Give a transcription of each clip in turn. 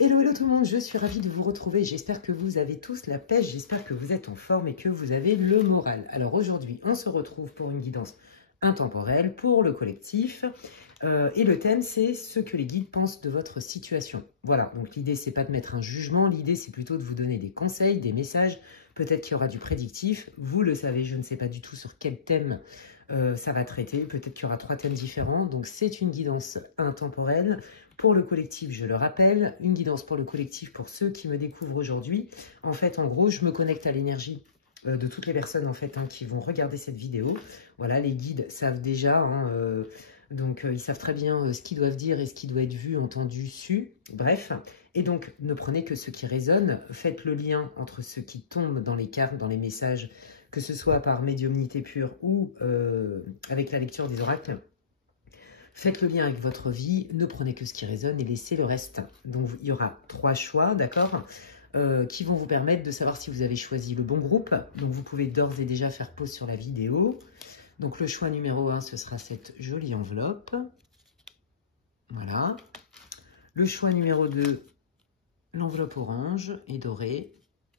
Hello, hello tout le monde, je suis ravie de vous retrouver. J'espère que vous avez tous la pêche, j'espère que vous êtes en forme et que vous avez le moral. Alors aujourd'hui, on se retrouve pour une guidance intemporelle pour le collectif. Et le thème, c'est ce que les guides pensent de votre situation. Voilà, donc l'idée, c'est pas de mettre un jugement, l'idée, c'est plutôt de vous donner des conseils, des messages. Peut-être qu'il y aura du prédictif. Vous le savez, je ne sais pas du tout sur quel thème ça va traiter. Peut-être qu'il y aura 3 thèmes différents. Donc c'est une guidance intemporelle. Pour le collectif, je le rappelle, une guidance pour le collectif pour ceux qui me découvrent aujourd'hui. En fait, en gros, je me connecte à l'énergie de toutes les personnes en fait qui vont regarder cette vidéo. Voilà, les guides savent déjà, donc ils savent très bien ce qu'ils doivent dire et ce qui doit être vu, entendu, su, bref. Et donc, ne prenez que ce qui résonne, faites le lien entre ce qui tombe dans les cartes, dans les messages, que ce soit par médiumnité pure ou avec la lecture des oracles. Faites le lien avec votre vie, ne prenez que ce qui résonne et laissez le reste. Donc il y aura 3 choix, d'accord, qui vont vous permettre de savoir si vous avez choisi le bon groupe. Donc vous pouvez d'ores et déjà faire pause sur la vidéo. Donc le choix numéro 1, ce sera cette jolie enveloppe. Voilà. Le choix numéro 2, l'enveloppe orange et dorée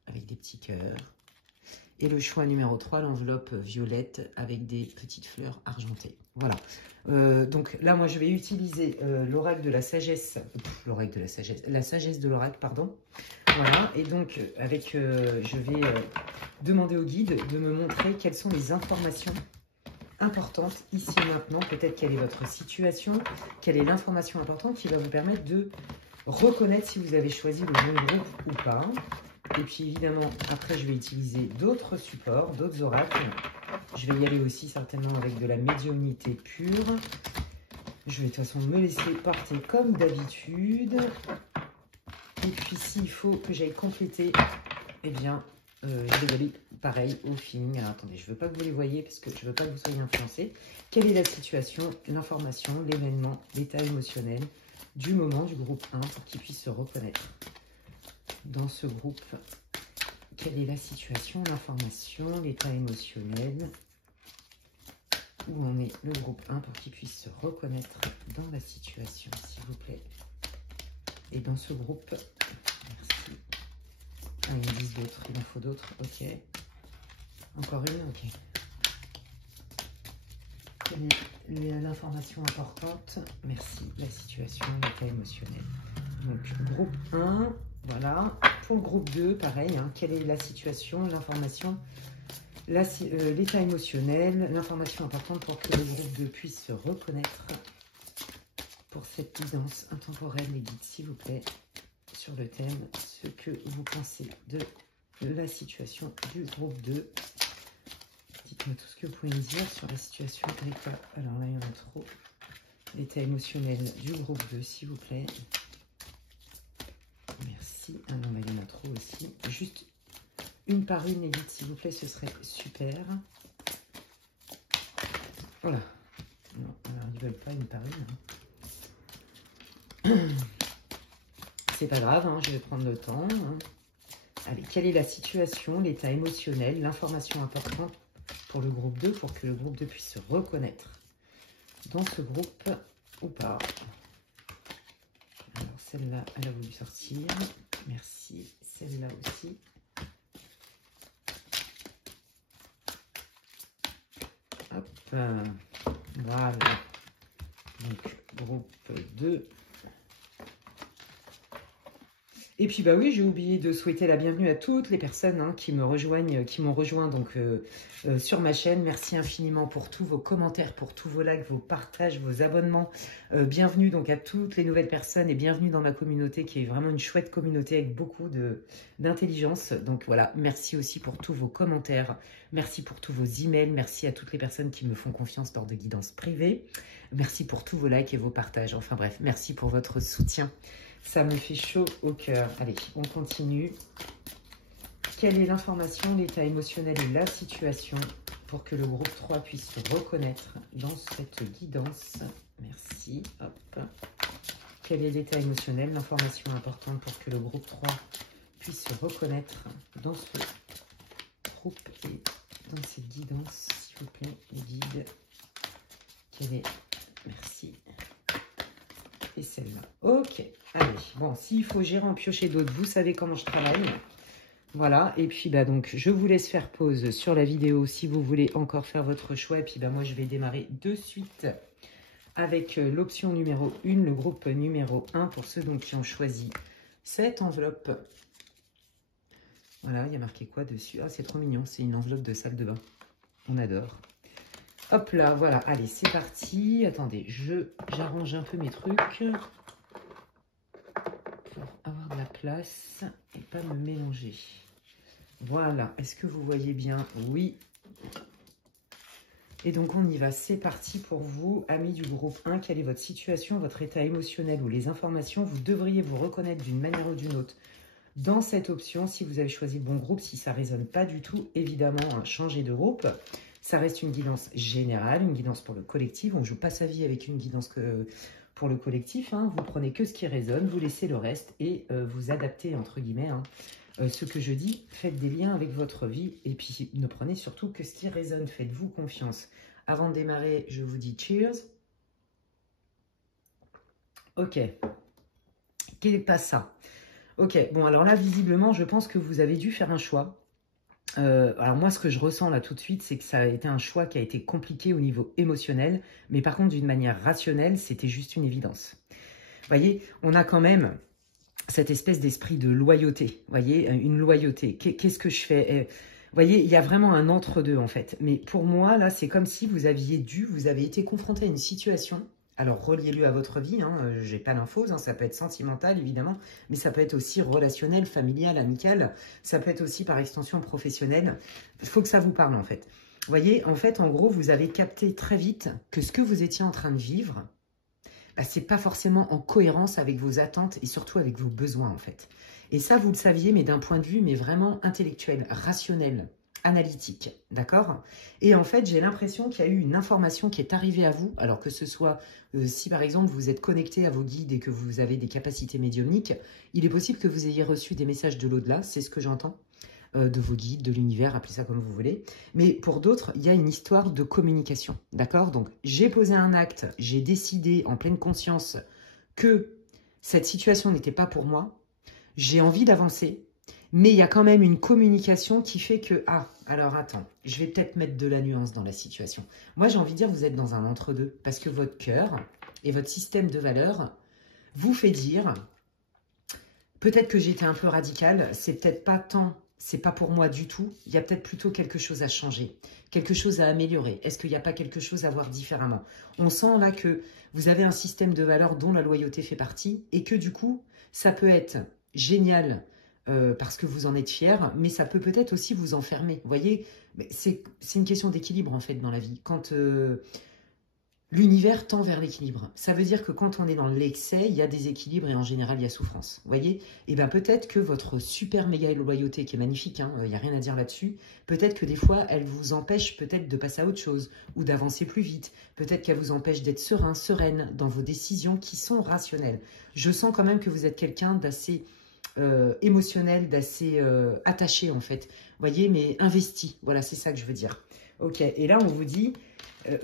avec des petits cœurs. Et le choix numéro 3, l'enveloppe violette avec des petites fleurs argentées. Voilà. Donc là, moi, je vais utiliser l'oracle de la sagesse. L'oracle de la sagesse. La sagesse de l'oracle, pardon. Voilà. Et donc, je vais demander au guide de me montrer quelles sont les informations importantes ici et maintenant. Peut-être quelle est votre situation, quelle est l'information importante qui va vous permettre de reconnaître si vous avez choisi le bon groupe ou pas. Et puis évidemment, après, je vais utiliser d'autres supports, d'autres oracles. Je vais y aller aussi certainement avec de la médiumnité pure. Je vais de toute façon me laisser porter comme d'habitude. Et puis s'il faut que j'aille compléter, eh bien, je vais y aller pareil au feeling. Alors attendez, je ne veux pas que vous les voyez parce que je ne veux pas que vous soyez influencés. Quelle est la situation, l'information, l'événement, l'état émotionnel du moment du groupe 1 pour qu'ils puissent se reconnaître dans ce groupe? Quelle est la situation, l'information, l'état émotionnel? Où en est le groupe 1 pour qu'il puisse se reconnaître dans la situation, s'il vous plaît. Et dans ce groupe, merci. Ah, ils me disent d'autres, il en faut d'autres, ok. Encore une, ok. Quelle est l'information importante? Merci. La situation, l'état émotionnel. Donc, groupe 1, voilà. Pour le groupe 2, pareil, hein, quelle est la situation, l'information, l'état émotionnel, l'information importante pour que le groupe 2 puisse se reconnaître pour cette guidance intemporelle, les guides, s'il vous plaît, sur le thème, ce que vous pensez de la situation du groupe 2. Dites-moi tout ce que vous pouvez me dire sur la situation, l'état, alors là il y en a trop, l'état émotionnel du groupe 2, s'il vous plaît. Merci. Ah non, mais il y en a trop aussi. Juste une par une, les guides, s'il vous plaît, ce serait super. Voilà. Non, alors ils ne veulent pas une par une. Hein. C'est pas grave, hein, je vais prendre le temps. Hein. Allez, quelle est la situation, l'état émotionnel, l'information importante pour le groupe 2, pour que le groupe 2 puisse se reconnaître dans ce groupe ou pas? Alors, celle-là, elle a voulu sortir. Merci. Celle-là aussi. Hop. Voilà. Donc, groupe 2. Et puis, bah oui, j'ai oublié de souhaiter la bienvenue à toutes les personnes qui me rejoignent, qui m'ont rejoint donc sur ma chaîne. Merci infiniment pour tous vos commentaires, pour tous vos likes, vos partages, vos abonnements. Bienvenue donc à toutes les nouvelles personnes et bienvenue dans ma communauté qui est vraiment une chouette communauté avec beaucoup d'intelligence. Donc voilà, merci aussi pour tous vos commentaires. Merci pour tous vos emails. Merci à toutes les personnes qui me font confiance lors de guidances privées. Merci pour tous vos likes et vos partages. Enfin bref, merci pour votre soutien. Ça me fait chaud au cœur. Allez, on continue. Quelle est l'information, l'état émotionnel et la situation pour que le groupe 3 puisse se reconnaître dans cette guidance? Merci. Hop. Quel est l'état émotionnel, l'information importante pour que le groupe 3 puisse se reconnaître dans ce groupe et dans cette guidance, s'il vous plaît, les guides. Quel est... Merci. et celle-là. Ok, allez. Bon, s'il faut gérer en piocher d'autres, vous savez comment je travaille. Voilà, et puis bah donc je vous laisse faire pause sur la vidéo si vous voulez encore faire votre choix. Et puis bah moi je vais démarrer de suite avec l'option numéro 1, le groupe numéro 1 pour ceux donc qui ont choisi cette enveloppe. Voilà, il y a marqué quoi dessus? Ah, c'est trop mignon, c'est une enveloppe de salle de bain. On adore. Hop là, voilà, allez, c'est parti. Attendez, j'arrange un peu mes trucs pour avoir de la place et pas me mélanger. Voilà, est-ce que vous voyez bien? Oui. Et donc, on y va. C'est parti pour vous, amis du groupe 1. Quelle est votre situation, votre état émotionnel ou les informations? Vous devriez vous reconnaître d'une manière ou d'une autre dans cette option. Si vous avez choisi le bon groupe, si ça ne résonne pas du tout, évidemment, hein, changez de groupe. Ça reste une guidance générale, une guidance pour le collectif. On ne joue pas sa vie avec une guidance pour le collectif. Hein. Vous prenez que ce qui résonne, vous laissez le reste et vous adaptez, entre guillemets, hein. Ce que je dis, faites des liens avec votre vie et puis ne prenez surtout que ce qui résonne. Faites-vous confiance. Avant de démarrer, je vous dis cheers. Ok. Quel pas ça? Ok, bon alors là, visiblement, je pense que vous avez dû faire un choix. Alors moi, ce que je ressens là tout de suite, c'est que ça a été un choix qui a été compliqué au niveau émotionnel. Mais par contre, d'une manière rationnelle, c'était juste une évidence. Vous voyez, on a quand même cette espèce d'esprit de loyauté, vous voyez, une loyauté. Qu'est-ce que je fais? Vous voyez, il y a vraiment un entre-deux en fait. Mais pour moi, là, c'est comme si vous avez été confronté à une situation. Alors, reliez-le à votre vie, hein, j'ai pas d'infos, hein, ça peut être sentimental évidemment, mais ça peut être aussi relationnel, familial, amical, ça peut être aussi par extension professionnel. Il faut que ça vous parle en fait. Vous voyez, en fait, en gros, vous avez capté très vite que ce que vous étiez en train de vivre, bah, ce n'est pas forcément en cohérence avec vos attentes et surtout avec vos besoins en fait. Et ça, vous le saviez, mais d'un point de vue mais vraiment intellectuel, rationnel, analytique, d'accord? Et en fait, j'ai l'impression qu'il y a eu une information qui est arrivée à vous, alors que ce soit, si par exemple vous êtes connecté à vos guides et que vous avez des capacités médiumniques, il est possible que vous ayez reçu des messages de l'au-delà, c'est ce que j'entends, de vos guides, de l'univers, appelez ça comme vous voulez. Mais pour d'autres, il y a une histoire de communication, d'accord? Donc, j'ai posé un acte, j'ai décidé en pleine conscience que cette situation n'était pas pour moi, j'ai envie d'avancer, mais il y a quand même une communication qui fait que, ah, alors attends, je vais peut-être mettre de la nuance dans la situation. Moi, j'ai envie de dire, vous êtes dans un entre-deux, parce que votre cœur et votre système de valeurs vous fait dire, peut-être que j'étais un peu radical, c'est peut-être pas tant... C'est pas pour moi du tout. Il y a peut-être plutôt quelque chose à changer, quelque chose à améliorer. Est-ce qu'il n'y a pas quelque chose à voir différemment? On sent là que vous avez un système de valeurs dont la loyauté fait partie et que du coup, ça peut être génial parce que vous en êtes fier, mais ça peut peut-être aussi vous enfermer. Vous voyez, c'est une question d'équilibre en fait dans la vie. Quand l'univers tend vers l'équilibre. Ça veut dire que quand on est dans l'excès, il y a des équilibres et en général, il y a souffrance. Vous voyez? Et bien peut-être que votre super méga loyauté, qui est magnifique, hein, il n'y a rien à dire là-dessus, peut-être que des fois, elle vous empêche peut-être de passer à autre chose ou d'avancer plus vite. Peut-être qu'elle vous empêche d'être serein, sereine dans vos décisions qui sont rationnelles. Je sens quand même que vous êtes quelqu'un d'assez émotionnel, d'assez attaché en fait. Vous voyez, mais investi. Voilà, c'est ça que je veux dire. Ok, et là, on vous dit...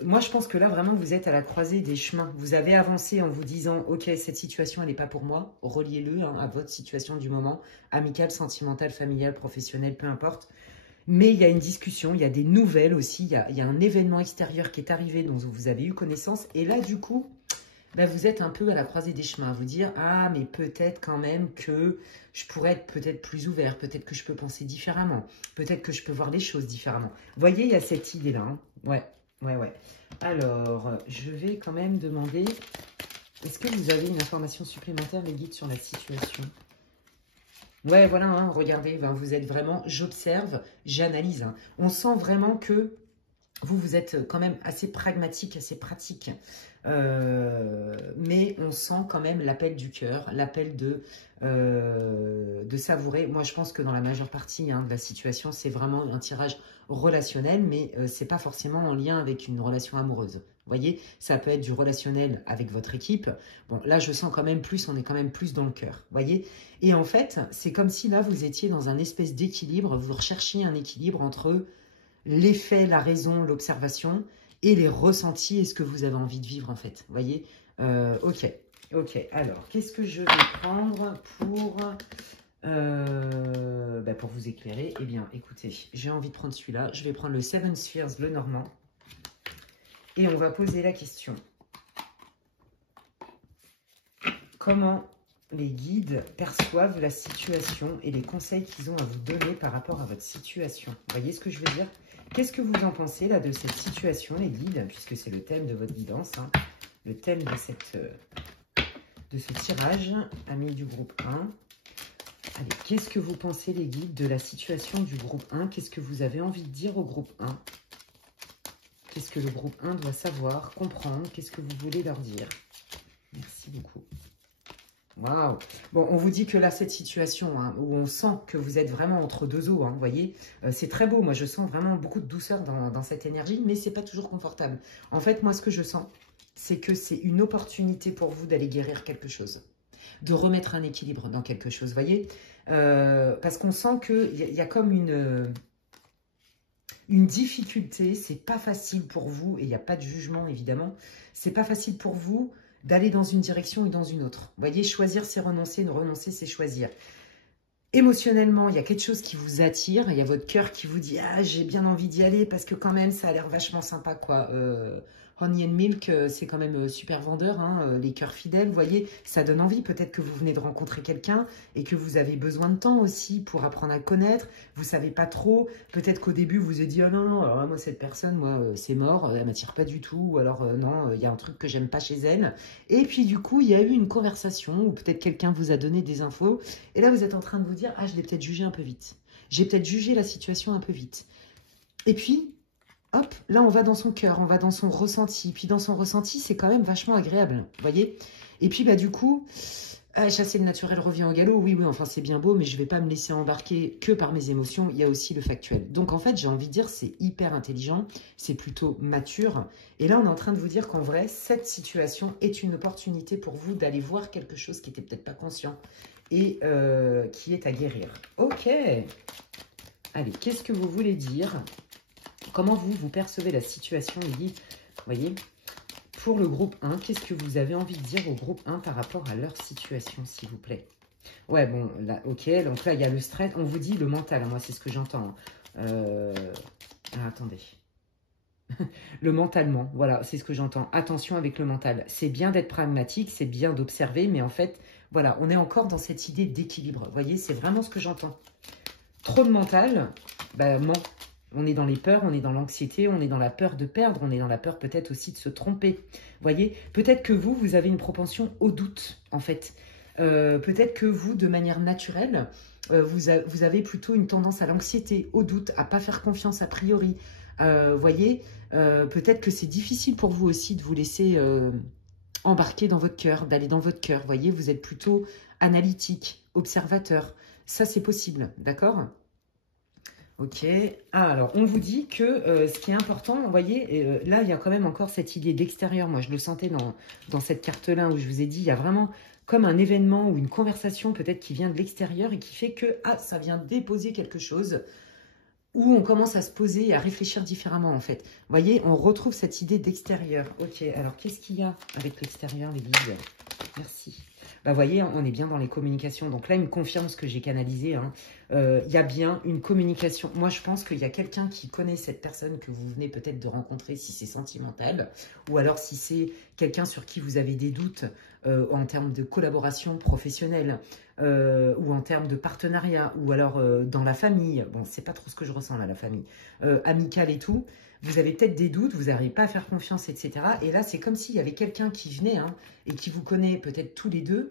moi, je pense que là, vraiment, vous êtes à la croisée des chemins. Vous avez avancé en vous disant, ok, cette situation, elle n'est pas pour moi. Reliez-le hein, à votre situation du moment, amicale, sentimentale, familiale, professionnelle, peu importe. Mais il y a une discussion, il y a des nouvelles aussi, il y a un événement extérieur qui est arrivé dont vous avez eu connaissance. Et là, du coup, ben, vous êtes un peu à la croisée des chemins. Vous dire, ah, mais peut-être quand même que je pourrais être peut-être plus ouvert, peut-être que je peux penser différemment, peut-être que je peux voir les choses différemment. Vous voyez, il y a cette idée-là. Hein. Ouais. Ouais. Alors, je vais quand même demander, est-ce que vous avez une information supplémentaire, les guides, sur la situation? Ouais, voilà, hein, regardez, ben, vous êtes vraiment, j'observe, j'analyse. Hein. On sent vraiment que vous êtes quand même assez pragmatique, assez pratique. Mais on sent quand même l'appel du cœur, l'appel de savourer. Moi, je pense que dans la majeure partie hein, de la situation, c'est vraiment un tirage relationnel, mais c'est pas forcément en lien avec une relation amoureuse. Vous voyez, ça peut être du relationnel avec votre équipe. Bon, là, je sens quand même plus, on est quand même plus dans le cœur. Vous voyez? Et en fait, c'est comme si là, vous étiez dans un espèce d'équilibre. Vous recherchiez un équilibre entre l'effet, la raison, l'observation et les ressentis et ce que vous avez envie de vivre en fait. Vous voyez? Ok. Ok, alors, qu'est-ce que je vais prendre pour vous éclairer? Eh bien, écoutez, j'ai envie de prendre celui-là. Je vais prendre le Seven Spheres, le normand. Et on va poser la question. Comment les guides perçoivent la situation et les conseils qu'ils ont à vous donner par rapport à votre situation? Vous voyez ce que je veux dire? Qu'est-ce que vous en pensez là de cette situation, les guides, puisque c'est le thème de votre guidance, hein, le thème de ce tirage, amis du groupe 1. Allez, qu'est-ce que vous pensez, les guides, de la situation du groupe 1? Qu'est-ce que vous avez envie de dire au groupe 1? Qu'est-ce que le groupe 1 doit savoir, comprendre? Qu'est-ce que vous voulez leur dire? Merci beaucoup. Waouh! Bon, on vous dit que là, cette situation, hein, où on sent que vous êtes vraiment entre deux eaux, hein, vous voyez, c'est très beau. Moi, je sens vraiment beaucoup de douceur dans cette énergie, mais c'est pas toujours confortable. En fait, moi, ce que je sens, c'est que c'est une opportunité pour vous d'aller guérir quelque chose, de remettre un équilibre dans quelque chose, vous voyez, parce qu'on sent qu'il y a comme une difficulté, c'est pas facile pour vous, et il n'y a pas de jugement, évidemment, c'est pas facile pour vous d'aller dans une direction et dans une autre. Vous voyez, choisir, c'est renoncer, renoncer, c'est choisir. Émotionnellement, il y a quelque chose qui vous attire, il y a votre cœur qui vous dit « Ah, j'ai bien envie d'y aller parce que quand même, ça a l'air vachement sympa, quoi. » Honey and Milk, c'est quand même super vendeur, hein, les cœurs fidèles, vous voyez, ça donne envie. Peut-être que vous venez de rencontrer quelqu'un et que vous avez besoin de temps aussi pour apprendre à connaître. Vous ne savez pas trop. Peut-être qu'au début, vous vous êtes dit « Oh non, alors, moi, cette personne, moi, c'est mort, elle ne m'attire pas du tout. » Ou alors « Non, il y a un truc que j'aime pas chez elle. » Et puis, du coup, il y a eu une conversation ou peut-être quelqu'un vous a donné des infos. Et là, vous êtes en train de vous dire « Ah, je l'ai peut-être jugé un peu vite. J'ai peut-être jugé la situation un peu vite. » Et puis, hop, là, on va dans son cœur, on va dans son ressenti. Puis dans son ressenti, c'est quand même vachement agréable, vous voyez. Et puis, bah, du coup, chasser le naturel revient au galop. Oui, enfin, c'est bien beau, mais je ne vais pas me laisser embarquer que par mes émotions. Il y a aussi le factuel. Donc, en fait, j'ai envie de dire, c'est hyper intelligent, c'est plutôt mature. Et là, on est en train de vous dire qu'en vrai, cette situation est une opportunité pour vous d'aller voir quelque chose qui n'était peut-être pas conscient et qui est à guérir. Ok. Allez, qu'est-ce que vous voulez dire? Comment vous percevez la situation, les guides? Vous voyez, pour le groupe 1, qu'est-ce que vous avez envie de dire au groupe 1 par rapport à leur situation, s'il vous plaît? Ouais, bon, là, ok, donc là, il y a le stress. On vous dit le mental, hein, moi, c'est ce que j'entends. Attendez. Le mentalement, voilà, c'est ce que j'entends. Attention avec le mental. C'est bien d'être pragmatique, c'est bien d'observer, mais en fait, voilà, on est encore dans cette idée d'équilibre. Vous voyez, c'est vraiment ce que j'entends. Trop de mental, bah, ment. On est dans les peurs, on est dans l'anxiété, on est dans la peur de perdre, on est dans la peur peut-être aussi de se tromper. Vous voyez, peut-être que vous avez une propension au doute, en fait. Peut-être que vous, de manière naturelle, vous avez plutôt une tendance à l'anxiété, au doute, à ne pas faire confiance a priori. Vous voyez, peut-être que c'est difficile pour vous aussi de vous laisser embarquer dans votre cœur, d'aller dans votre cœur. Vous voyez, vous êtes plutôt analytique, observateur. Ça, c'est possible, d'accord ? Ok. Ah, alors, on vous dit que ce qui est important, vous voyez, là, il y a quand même encore cette idée d'extérieur. Moi, je le sentais dans cette carte-là où je vous ai dit, il y a vraiment comme un événement ou une conversation peut-être qui vient de l'extérieur et qui fait que, ah, ça vient déposer quelque chose où on commence à se poser et à réfléchir différemment, en fait. Vous voyez, on retrouve cette idée d'extérieur. Ok, alors, qu'est-ce qu'il y a avec l'extérieur, les guides? Merci. Bah, vous voyez, on est bien dans les communications. Donc là, il me confirme ce que j'ai canalisé. Hein. Il y a bien une communication. Moi, je pense qu'il y a quelqu'un qui connaît cette personne que vous venez peut-être de rencontrer, si c'est sentimental, ou alors si c'est quelqu'un sur qui vous avez des doutes en termes de collaboration professionnelle, ou en termes de partenariat, ou alors dans la famille. Bon, c'est pas trop ce que je ressens là, la famille. Amicale et tout. Vous avez peut-être des doutes, vous n'arrivez pas à faire confiance, etc. Et là, c'est comme s'il y avait quelqu'un qui venait et qui vous connaît peut-être tous les deux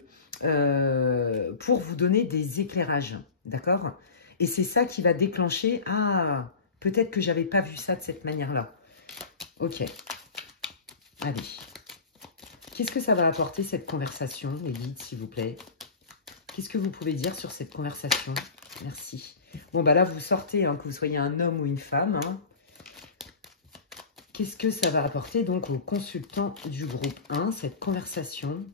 pour vous donner des éclairages, d'accord? Et c'est ça qui va déclencher, ah, peut-être que j'avais pas vu ça de cette manière-là. Ok. Allez. Qu'est-ce que ça va apporter cette conversation, les guides, s'il vous plaît? Qu'est-ce que vous pouvez dire sur cette conversation? Merci. Bon, bah là, vous sortez, hein, que vous soyez un homme ou une femme, hein. Qu'est-ce que ça va apporter donc aux consultants du groupe 1, cette conversation?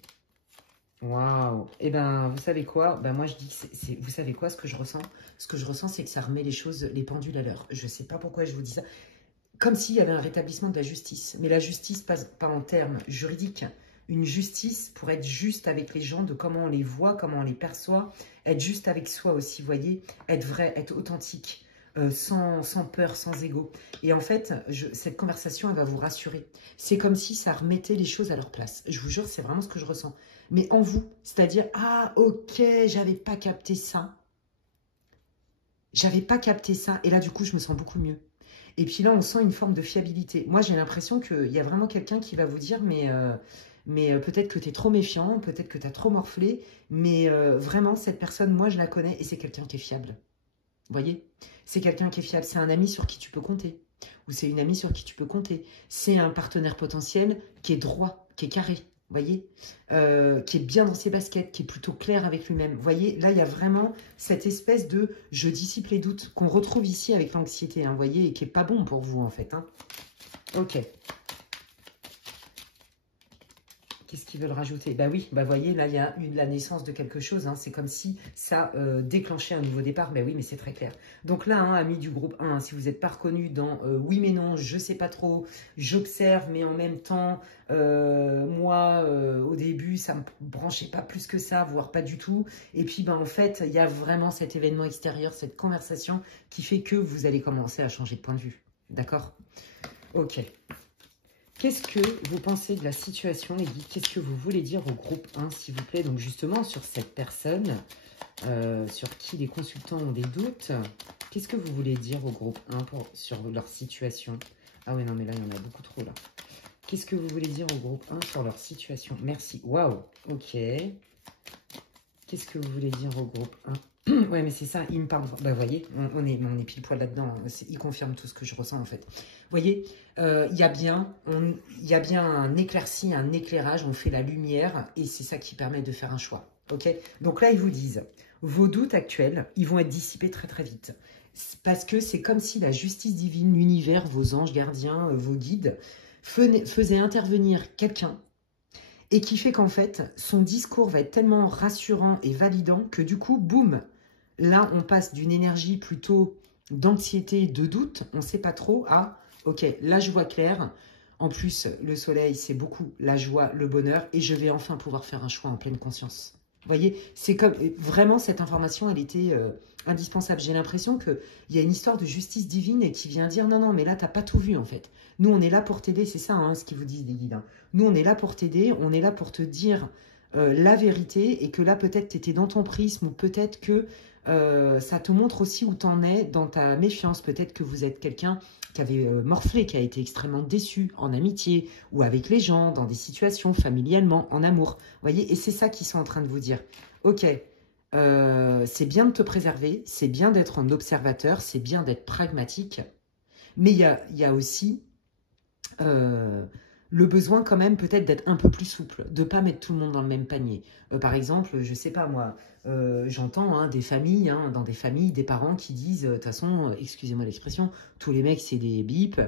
Waouh! Eh bien, vous savez quoi? Ben, moi, je dis que vous savez quoi, ce que je ressens? Ce que je ressens, c'est que ça remet les choses, les pendules à l'heure. Je ne sais pas pourquoi je vous dis ça. Comme s'il y avait un rétablissement de la justice. Mais la justice passe pas en termes juridiques, une justice pour être juste avec les gens, de comment on les voit, comment on les perçoit, être juste avec soi aussi, vous voyez, être vrai, être authentique, sans peur, sans ego. Et en fait, cette conversation, elle va vous rassurer. C'est comme si ça remettait les choses à leur place. Je vous jure, c'est vraiment ce que je ressens. Mais en vous, c'est-à-dire, ah ok, j'avais pas capté ça. J'avais pas capté ça. Et là, du coup, je me sens beaucoup mieux. Et puis là, on sent une forme de fiabilité. Moi, j'ai l'impression qu'il y a vraiment quelqu'un qui va vous dire, mais peut-être que tu es trop méfiant, peut-être que tu as trop morflé, mais vraiment, cette personne, moi, je la connais et c'est quelqu'un qui est fiable. Vous voyez? C'est quelqu'un qui est fiable. C'est un ami sur qui tu peux compter. Ou c'est une amie sur qui tu peux compter. C'est un partenaire potentiel qui est droit, qui est carré. Vous voyez, qui est bien dans ses baskets, qui est plutôt clair avec lui-même. Vous voyez, là, il y a vraiment cette espèce de « je dissipe les doutes » qu'on retrouve ici avec l'anxiété, hein, vous voyez, et qui n'est pas bon pour vous, en fait. Hein. Ok. Qu'est-ce qu'ils veulent rajouter? Bah oui, bah voyez, là, il y a eu la naissance de quelque chose. Hein. C'est comme si ça déclenchait un nouveau départ. Bah oui, mais c'est très clair. Donc là, hein, amis du groupe 1, si vous n'êtes pas reconnu dans oui mais non, je sais pas trop, j'observe, mais en même temps, moi, au début, ça me branchait pas plus que ça, voire pas du tout. Et puis, bah, en fait, il y a vraiment cet événement extérieur, cette conversation qui fait que vous allez commencer à changer de point de vue. D'accord? Ok. Qu'est-ce que vous pensez de la situation, les guides? Qu'est-ce que vous voulez dire au groupe 1, s'il vous plaît? Donc justement, sur cette personne, sur qui les consultants ont des doutes, qu'est-ce que vous voulez dire au groupe 1 sur leur situation? Ah oui, non, mais là, il y en a beaucoup trop, là. Qu'est-ce que vous voulez dire au groupe 1 sur leur situation? Merci. Waouh, ok. Qu'est-ce que vous voulez dire au groupe 1? Ouais, mais c'est ça, il me parle. Bah, vous voyez, on est pile poil là-dedans. Il confirme tout ce que je ressens, en fait. Vous voyez, il y a bien un éclairci, un éclairage, on fait la lumière, et c'est ça qui permet de faire un choix. Ok? Donc là, ils vous disent, vos doutes actuels, ils vont être dissipés très, très vite. Parce que c'est comme si la justice divine, l'univers, vos anges gardiens, vos guides, faisaient intervenir quelqu'un, et qui fait qu'en fait, son discours va être tellement rassurant et validant que du coup, boum, là, on passe d'une énergie plutôt d'anxiété, de doute, on ne sait pas trop, à, ok, là, je vois clair. En plus, le soleil, c'est beaucoup la joie, le bonheur, et je vais enfin pouvoir faire un choix en pleine conscience. Vous voyez, c'est comme, vraiment, cette information, elle était indispensable. J'ai l'impression qu'il y a une histoire de justice divine et qui vient dire, non, non, mais là, tu n'as pas tout vu, en fait. Nous, on est là pour t'aider, c'est ça, hein, ce qu'ils vous disent, les guides. Hein. Nous, on est là pour t'aider, on est là pour te dire la vérité, et que là, peut-être, tu étais dans ton prisme, ou peut-être que ça te montre aussi où tu en es dans ta méfiance. Peut-être que vous êtes quelqu'un qui avait morflé, qui a été extrêmement déçu en amitié, ou avec les gens, dans des situations, familialement, en amour. Vous voyez, et c'est ça qu'ils sont en train de vous dire. Ok, c'est bien de te préserver, c'est bien d'être un observateur, c'est bien d'être pragmatique, mais il y a aussi le besoin quand même peut-être d'être un peu plus souple, de ne pas mettre tout le monde dans le même panier. Par exemple, je ne sais pas moi, j'entends hein, des familles, hein, dans des familles, des parents qui disent, de toute façon, excusez-moi l'expression, tous les mecs c'est des bips,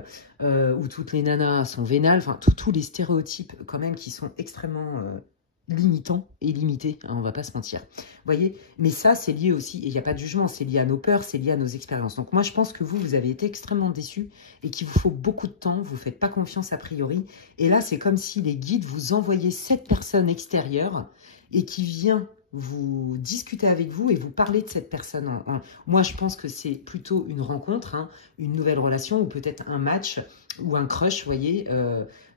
ou toutes les nanas sont vénales, enfin tous les stéréotypes quand même qui sont extrêmement limitants et limités, hein, on va pas se mentir. Vous voyez, mais ça c'est lié aussi, et il n'y a pas de jugement, c'est lié à nos peurs, c'est lié à nos expériences. Donc moi je pense que vous avez été extrêmement déçus et qu'il vous faut beaucoup de temps, vous ne faites pas confiance a priori. Et là c'est comme si les guides vous envoyaient cette personne extérieure et qui vient vous discuter avec vous et vous parler de cette personne. Moi je pense que c'est plutôt une rencontre, hein, une nouvelle relation ou peut-être un match ou un crush, vous voyez,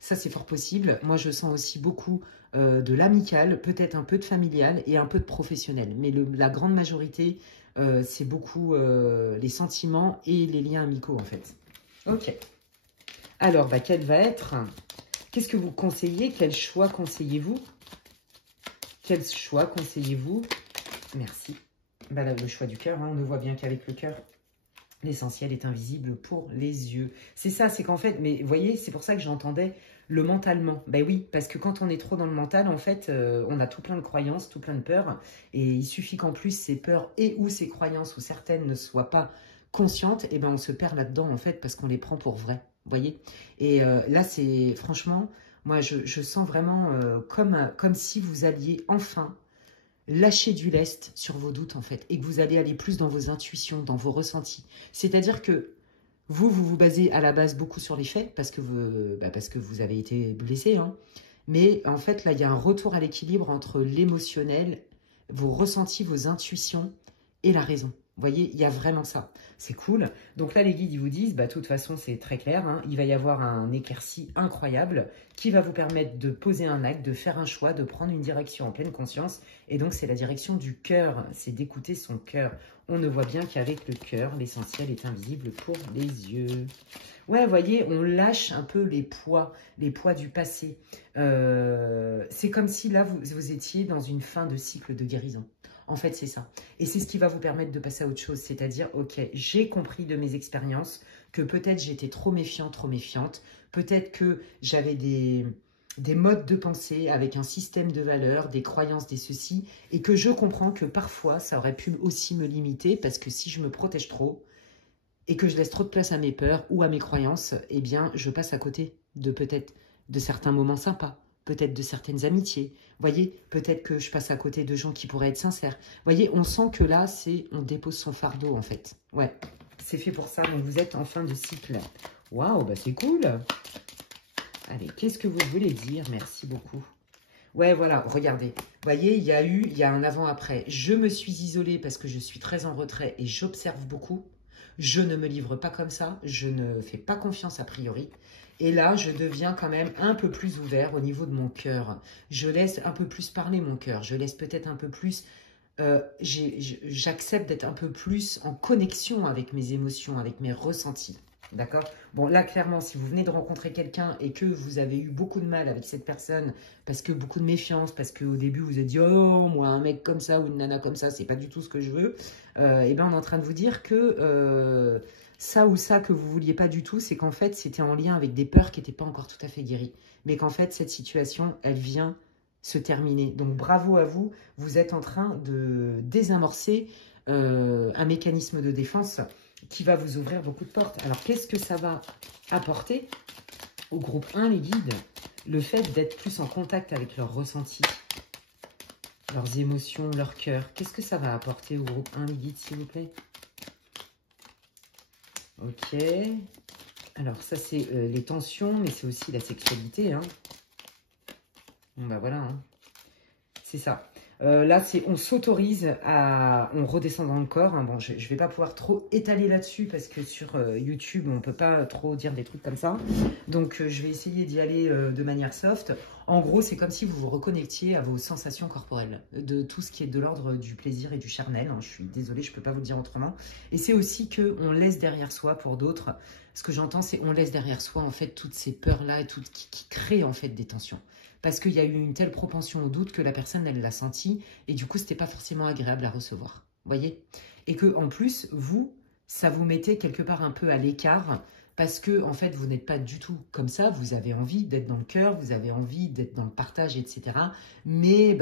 ça c'est fort possible. Moi je sens aussi beaucoup de l'amical, peut-être un peu de familial et un peu de professionnel. Mais la grande majorité, c'est beaucoup les sentiments et les liens amicaux en fait. Ok. Alors, bah, quel va être? Qu'est-ce que vous conseillez? Quel choix conseillez-vous? Quel choix conseillez-vous? Merci. Bah, là, le choix du cœur, hein, on ne voit bien qu'avec le cœur. L'essentiel est invisible pour les yeux. C'est ça, c'est qu'en fait, mais vous voyez, c'est pour ça que j'entendais le mentalement. Ben oui, parce que quand on est trop dans le mental, en fait, on a tout plein de croyances, tout plein de peurs. Et il suffit qu'en plus, ces peurs et ou ces croyances, ou certaines ne soient pas conscientes, et ben on se perd là-dedans, en fait, parce qu'on les prend pour vraies. Vous voyez? Et là, c'est franchement, moi, je sens vraiment comme si vous alliez enfin lâcher du lest sur vos doutes, en fait, et que vous allez aller plus dans vos intuitions, dans vos ressentis. C'est-à-dire que vous basez à la base beaucoup sur les faits, parce que vous avez été blessé, hein, Mais en fait, là, il y a un retour à l'équilibre entre l'émotionnel, vos ressentis, vos intuitions et la raison. Vous voyez, il y a vraiment ça. C'est cool. Donc là, les guides, ils vous disent, bah, de toute façon, c'est très clair, hein, il va y avoir un éclairci incroyable qui va vous permettre de poser un acte, de faire un choix, de prendre une direction en pleine conscience. Et donc, c'est la direction du cœur, c'est d'écouter son cœur. On ne voit bien qu'avec le cœur, l'essentiel est invisible pour les yeux. Ouais, vous voyez, on lâche un peu les poids du passé. C'est comme si là, vous étiez dans une fin de cycle de guérison. En fait, c'est ça. Et c'est ce qui va vous permettre de passer à autre chose. C'est-à-dire, ok, j'ai compris de mes expériences que peut-être j'étais trop méfiant, trop méfiante. Peut-être que j'avais des modes de pensée avec un système de valeurs, des croyances, des ceci. Et que je comprends que parfois, ça aurait pu aussi me limiter parce que si je me protège trop et que je laisse trop de place à mes peurs ou à mes croyances, eh bien, je passe à côté de peut-être de certains moments sympas. Peut-être de certaines amitiés. Vous voyez, peut-être que je passe à côté de gens qui pourraient être sincères. Vous voyez, on sent que là, on dépose son fardeau, en fait. Ouais, c'est fait pour ça. Donc, vous êtes en fin de cycle. Waouh, bah c'est cool. Allez, qu'est-ce que vous voulez dire? Merci beaucoup. Ouais, voilà, regardez. Vous voyez, il y a un avant-après. Je me suis isolée parce que je suis très en retrait et j'observe beaucoup. Je ne me livre pas comme ça. Je ne fais pas confiance a priori. Et là, je deviens quand même un peu plus ouvert au niveau de mon cœur. Je laisse un peu plus parler mon cœur. Je laisse peut-être un peu plus... J'accepte d'être un peu plus en connexion avec mes émotions, avec mes ressentis. D'accord? Bon, là, clairement, si vous venez de rencontrer quelqu'un et que vous avez eu beaucoup de mal avec cette personne, parce que beaucoup de méfiance, parce qu'au début, vous êtes dit « Oh, moi, un mec comme ça ou une nana comme ça, c'est pas du tout ce que je veux. » Et bien, on est en train de vous dire que... ça ou ça que vous vouliez pas du tout, c'est qu'en fait, c'était en lien avec des peurs qui n'étaient pas encore tout à fait guéries. Mais qu'en fait, cette situation, elle vient se terminer. Donc, bravo à vous. Vous êtes en train de désamorcer un mécanisme de défense qui va vous ouvrir beaucoup de portes. Alors, qu'est-ce que ça va apporter au groupe 1, les guides? Le fait d'être plus en contact avec leurs ressentis, leurs émotions, leur cœur. Qu'est-ce que ça va apporter au groupe 1, les guides, s'il vous plaît? Ok. Alors, ça, c'est les tensions, mais c'est aussi la sexualité. Hein. Bon, bah voilà. Hein. C'est ça. Là, on s'autorise à... On redescend dans le corps. Hein. Bon, je ne vais pas pouvoir trop étaler là-dessus parce que sur YouTube, on ne peut pas trop dire des trucs comme ça. Donc, je vais essayer d'y aller de manière soft. En gros, c'est comme si vous vous reconnectiez à vos sensations corporelles, de tout ce qui est de l'ordre du plaisir et du charnel. Hein. Je suis désolée, je ne peux pas vous le dire autrement. Et c'est aussi qu'on laisse derrière soi, pour d'autres, ce que j'entends, c'est on laisse derrière soi, en fait, toutes ces peurs-là et tout qui créent, en fait, des tensions. Parce qu'il y a eu une telle propension au doute que la personne, elle l'a senti. Et du coup, ce n'était pas forcément agréable à recevoir. Vous voyez? Et que en plus, vous, ça vous mettait quelque part un peu à l'écart. Parce que, en fait, vous n'êtes pas du tout comme ça. Vous avez envie d'être dans le cœur. Vous avez envie d'être dans le partage, etc. Mais,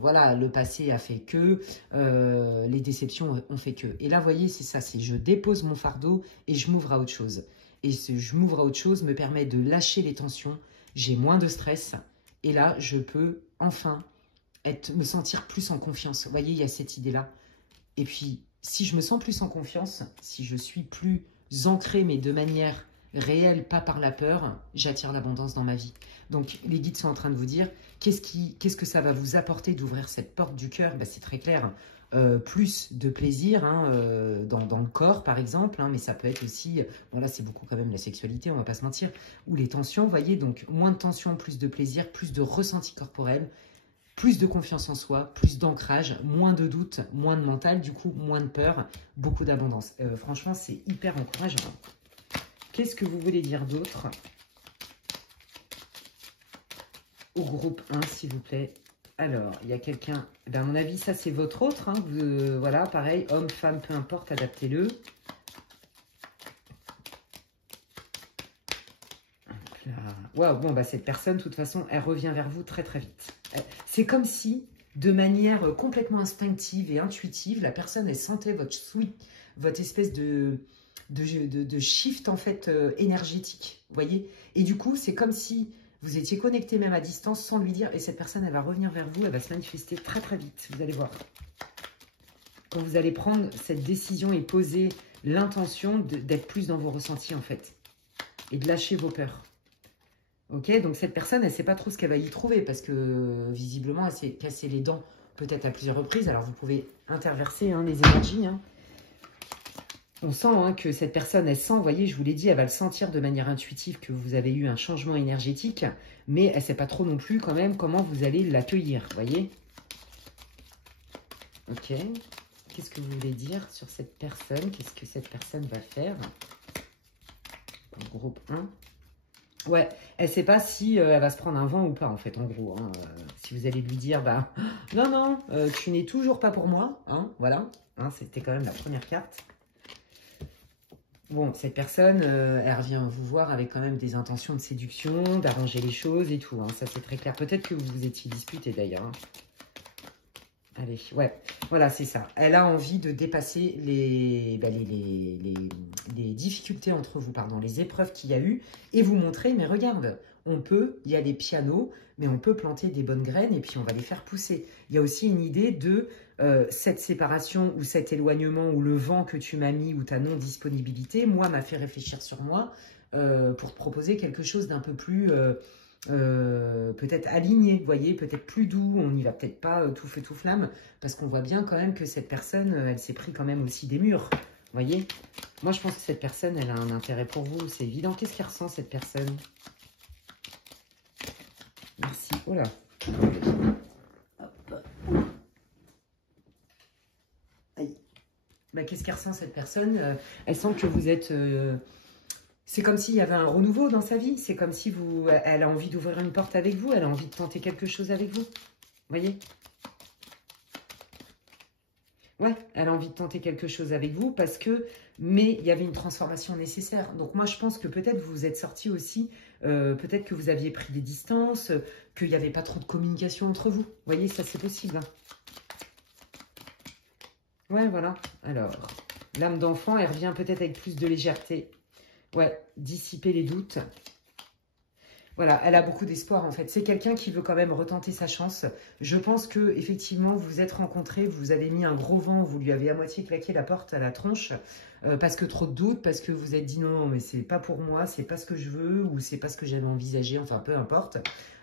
voilà, le passé a fait que. Les déceptions ont fait que. Et là, vous voyez, c'est ça. C'est je dépose mon fardeau et je m'ouvre à autre chose. Et ce je m'ouvre à autre chose me permet de lâcher les tensions. J'ai moins de stress. Et là, je peux enfin me sentir plus en confiance. Vous voyez, il y a cette idée-là. Et puis, si je me sens plus en confiance, si je suis plus ancrée, mais de manière réelle, pas par la peur, j'attire l'abondance dans ma vie. Donc, les guides sont en train de vous dire, qu'est-ce que ça va vous apporter d'ouvrir cette porte du cœur? C'est très clair. Plus de plaisir dans le corps, par exemple, mais ça peut être aussi, bon là c'est beaucoup quand même la sexualité, on va pas se mentir, ou les tensions, vous voyez, donc moins de tensions, plus de plaisir, plus de ressenti corporel, plus de confiance en soi, plus d'ancrage, moins de doute, moins de mental, du coup moins de peur, beaucoup d'abondance. Franchement, c'est hyper encourageant. Qu'est-ce que vous voulez dire d'autre au groupe 1, s'il vous plaît? Alors, il y a quelqu'un, à mon avis, ça c'est votre autre. Hein, voilà, pareil, homme, femme, peu importe, adaptez-le. Waouh, bon, cette personne, de toute façon, elle revient vers vous très très vite. C'est comme si, de manière complètement instinctive et intuitive, la personne, elle sentait votre espèce de shift, en fait, énergétique, vous voyez? Et du coup, c'est comme si... vous étiez connecté même à distance sans lui dire. Et cette personne, elle va revenir vers vous. Elle va se manifester très, très vite. Vous allez voir. Quand vous allez prendre cette décision et poser l'intention d'être plus dans vos ressentis, en fait. Et de lâcher vos peurs. Ok, donc cette personne, elle ne sait pas trop ce qu'elle va y trouver parce que visiblement, elle s'est cassé les dents peut-être à plusieurs reprises. Alors, vous pouvez interverser hein, les énergies. Hein. On sent hein, que cette personne, elle sent, vous voyez, je vous l'ai dit, elle va le sentir de manière intuitive que vous avez eu un changement énergétique, mais elle ne sait pas trop non plus quand même comment vous allez l'accueillir, vous voyez. Ok, qu'est-ce que vous voulez dire sur cette personne? Qu'est-ce que cette personne va faire? Groupe 1. Ouais, elle ne sait pas si elle va se prendre un vent ou pas, en fait, en gros. Hein. Si vous allez lui dire, bah, non, non, tu n'es toujours pas pour moi, hein, voilà. Hein, c'était quand même la première carte. Bon, cette personne, elle revient vous voir avec quand même des intentions de séduction, d'arranger les choses et tout. Hein, ça, c'est très clair. Peut-être que vous vous étiez disputé, d'ailleurs. Hein. Allez, ouais, voilà, c'est ça. Elle a envie de dépasser les difficultés entre vous, pardon, les épreuves qu'il y a eu, et vous montrer, mais regarde, on peut, il y a des pianos, mais on peut planter des bonnes graines et puis on va les faire pousser. Il y a aussi une idée de cette séparation ou cet éloignement ou le vent que tu m'as mis ou ta non-disponibilité, moi, m'a fait réfléchir sur moi pour te proposer quelque chose d'un peu plus... peut-être aligné, vous voyez, peut-être plus doux, on n'y va peut-être pas tout feu tout flamme, parce qu'on voit bien quand même que cette personne, elle s'est pris quand même aussi des murs, vous voyez. Moi, je pense que cette personne, elle a un intérêt pour vous, c'est évident. Qu'est-ce qu'elle ressent, cette personne? Merci, oh là. Hop. Aïe. Bah, qu'est-ce qu'elle ressent, cette personne? Elle sent que vous êtes... C'est comme s'il y avait un renouveau dans sa vie. C'est comme si elle a envie d'ouvrir une porte avec vous. Elle a envie de tenter quelque chose avec vous. Vous voyez? Ouais, elle a envie de tenter quelque chose avec vous parce que... Mais il y avait une transformation nécessaire. Donc moi, je pense que peut-être vous vous êtes sortis aussi. Peut-être que vous aviez pris des distances. Qu'il n'y avait pas trop de communication entre vous. Vous voyez, ça c'est possible. Hein. Ouais, voilà. Alors, l'âme d'enfant, elle revient peut-être avec plus de légèreté. Ouais, dissiper les doutes. Voilà, elle a beaucoup d'espoir en fait. C'est quelqu'un qui veut quand même retenter sa chance. Je pense que effectivement vous vous êtes rencontrés, vous avez mis un gros vent, vous lui avez à moitié claqué la porte à la tronche parce que trop de doutes, parce que vous vous êtes dit non, mais c'est pas pour moi, c'est pas ce que je veux ou c'est pas ce que j'avais envisagé, enfin peu importe.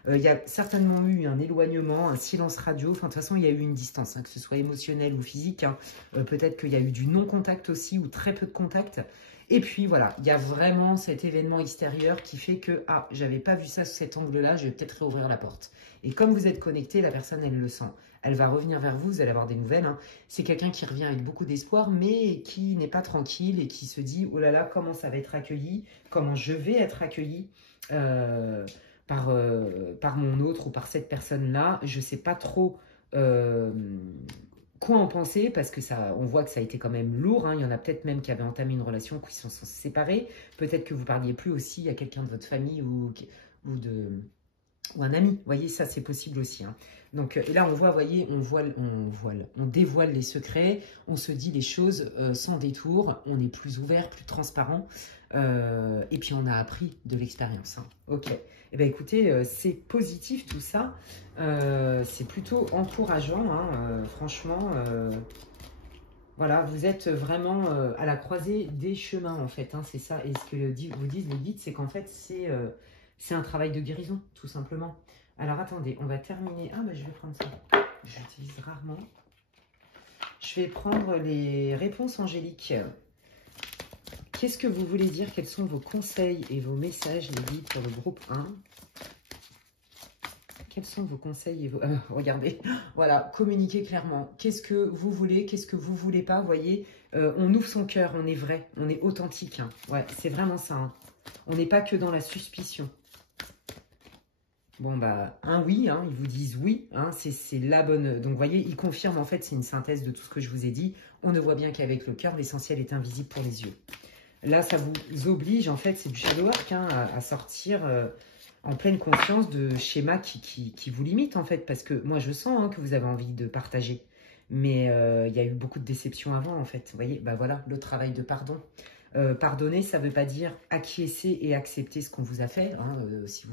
Il y a certainement eu un éloignement, un silence radio. Enfin de toute façon il y a eu une distance, hein, que ce soit émotionnelle ou physique. Hein. Peut-être qu'il y a eu du non-contact aussi ou très peu de contact. Et puis voilà, il y a vraiment cet événement extérieur qui fait que, ah, j'avais pas vu ça sous cet angle-là, je vais peut-être réouvrir la porte. Et comme vous êtes connecté, la personne, elle le sent. Elle va revenir vers vous, vous allez avoir des nouvelles. Hein. C'est quelqu'un qui revient avec beaucoup d'espoir, mais qui n'est pas tranquille et qui se dit, oh là là, comment ça va être accueilli, comment je vais être accueilli par mon autre ou par cette personne-là. Je sais pas trop... quoi en penser, parce que ça, on voit que ça a été quand même lourd. Hein. Il y en a peut-être même qui avaient entamé une relation, qui sont séparés. Peut-être que vous parliez plus aussi à quelqu'un de votre famille ou un ami. Vous voyez, ça c'est possible aussi. Hein. Donc et là on voit, vous voyez, on dévoile les secrets, on se dit les choses sans détour, on est plus ouvert, plus transparent. Et puis on a appris de l'expérience. Hein. Ok. Eh bien écoutez, c'est positif tout ça. C'est plutôt encourageant. Hein, franchement, voilà, vous êtes vraiment à la croisée des chemins en fait. Hein, c'est ça. Et ce que vous disent les guides, c'est qu'en fait, c'est un travail de guérison, tout simplement. Alors attendez, on va terminer. Ah bah je vais prendre ça. J'utilise rarement. Je vais prendre les réponses angéliques. Qu'est-ce que vous voulez dire? Quels sont vos conseils et vos messages, les guides, pour le groupe 1? Quels sont vos conseils et vos... regardez, voilà, communiquez clairement. Qu'est-ce que vous voulez? Qu'est-ce que vous ne voulez pas? Vous voyez, on ouvre son cœur, on est vrai, on est authentique. Hein. Ouais, c'est vraiment ça. Hein. On n'est pas que dans la suspicion. Bon, bah, un oui, hein, ils vous disent oui, hein, c'est la bonne... Donc, vous voyez, ils confirment, en fait, c'est une synthèse de tout ce que je vous ai dit. On ne voit bien qu'avec le cœur, l'essentiel est invisible pour les yeux. Là, ça vous oblige, en fait, c'est du shadow work, hein, à sortir en pleine conscience de schémas qui vous limitent, en fait. Parce que moi, je sens hein, que vous avez envie de partager. Mais il y a eu beaucoup de déceptions avant, en fait. Vous voyez, bah voilà, le travail de pardon. Pardonner, ça ne veut pas dire acquiescer et accepter ce qu'on vous a fait. Hein. Si